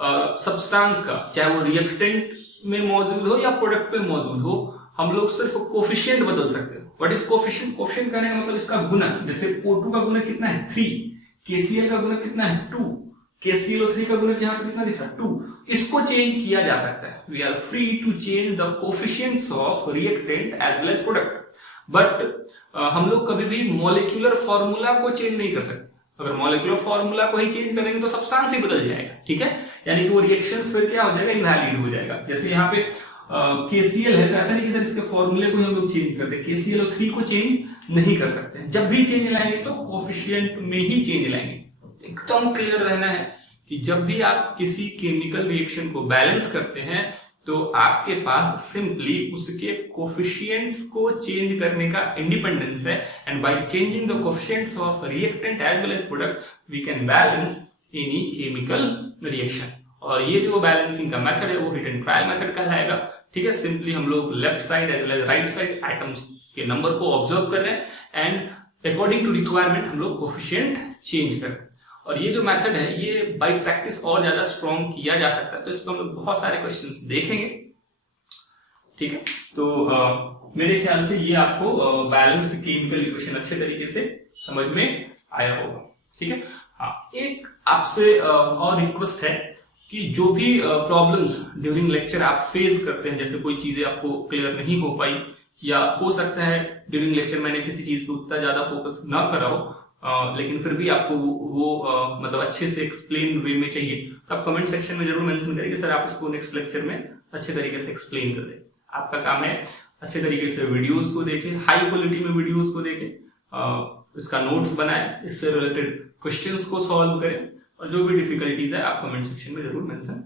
सब्सटेंस का चाहे वो रिएक्टेंट में मौजूद हो या प्रोडक्ट पे मौजूद हो, हम लोग सिर्फ कोफिशिएंट बदल सकते हैं। What is coefficient? कोफिशिएंट कहने का मतलब इसका गुणक। जैसे O2 का गुणक कितना है 3, KCl का गुणक कितना है 2, KClO3 का गुणक यहाँ पे कितना दिख रहा है 2। इसको चेंज किया जा सकता है। We are free to change the coefficients of reactant as well as product, but हम लोग कभी भी मॉलिक्यूलर फॉर्मूला को चेंज नहीं कर सकते। अगर मॉलिक्यूलर फॉर्मूला को ही चेंज करेंगे तो सब्सटेंस ही बदल जाएगा, ठीक है। यानी कि वो रिएक्शन फिर क्या हो जाएगा इनवैलिड हो जाएगा। जैसे यहाँ पे KCl है तो ऐसा नहीं कि सर इसके फॉर्मूले को हम लोग चेंज कर दे, KClO3 को चेंज नहीं कर सकते। जब भी चेंज लाएंगे तो कोफिशिएंट में ही चेंज लाएंगे। एकदम क्लियर रहना है कि जब भी आप किसी केमिकल रिएक्शन को बैलेंस करते हैं तो आपके पास सिंपली उसके कोफिशिएंट्स को चेंज करने का इंडिपेंडेंस है, and by changing the coefficients of reactant as well as product we can balance any chemical reaction. और ये जो बैलेंसिंग का मेथड है वो हिट एंड ट्रायल मेथड कहलाएगा, ठीक है। सिंपली हम लोग left side as well as right side atoms के नंबर को ऑब्जर्व कर रहे हैं एंड अकॉर्डिंग टू रिक्वायरमेंट हम लोग कोफिशिएंट चेंज कर रहे हैं। और ये जो मेथड है ये बाय प्रैक्टिस और ज्यादा स्ट्रॉन्ग किया जा सकता है, तो इस पर हम लोग बहुत सारे क्वेश्चंस देखेंगे। ठीक है, तो मेरे ख्याल से ये आपको बैलेंस्ड केमिकल इक्वेशन अच्छे तरीके से समझ में आया होगा। ठीक है, हाँ, एक आपसे और रिक्वेस्ट है कि जो भी प्रॉब्लम्स ड्यूरिंग लेक्चर आप फेस करते हैं, जैसे कोई चीजें आपको क्लियर नहीं हो पाई या हो सकता है ड्यूरिंग लेक्चर मैंने किसी चीज पे उतना ज्यादा फोकस ना करा हो, लेकिन फिर भी आपको वो मतलब अच्छे से एक्सप्लेन वे में चाहिए, तो आप कमेंट सेक्शन में जरूर मेंशन करें कि सर आप इसको नेक्स्ट लेक्चर में अच्छे तरीके से एक्सप्लेन कर दें। आपका काम है अच्छे तरीके से वीडियोस को देखें, हाई क्वालिटी में वीडियोस को देखें, इसका नोट्स बनाएं, इससे रिलेटेड क्वेश्चंस को सॉल्व करें, और जो भी डिफिकल्टीज है आप कमेंट सेक्शन में जरूर मेंशन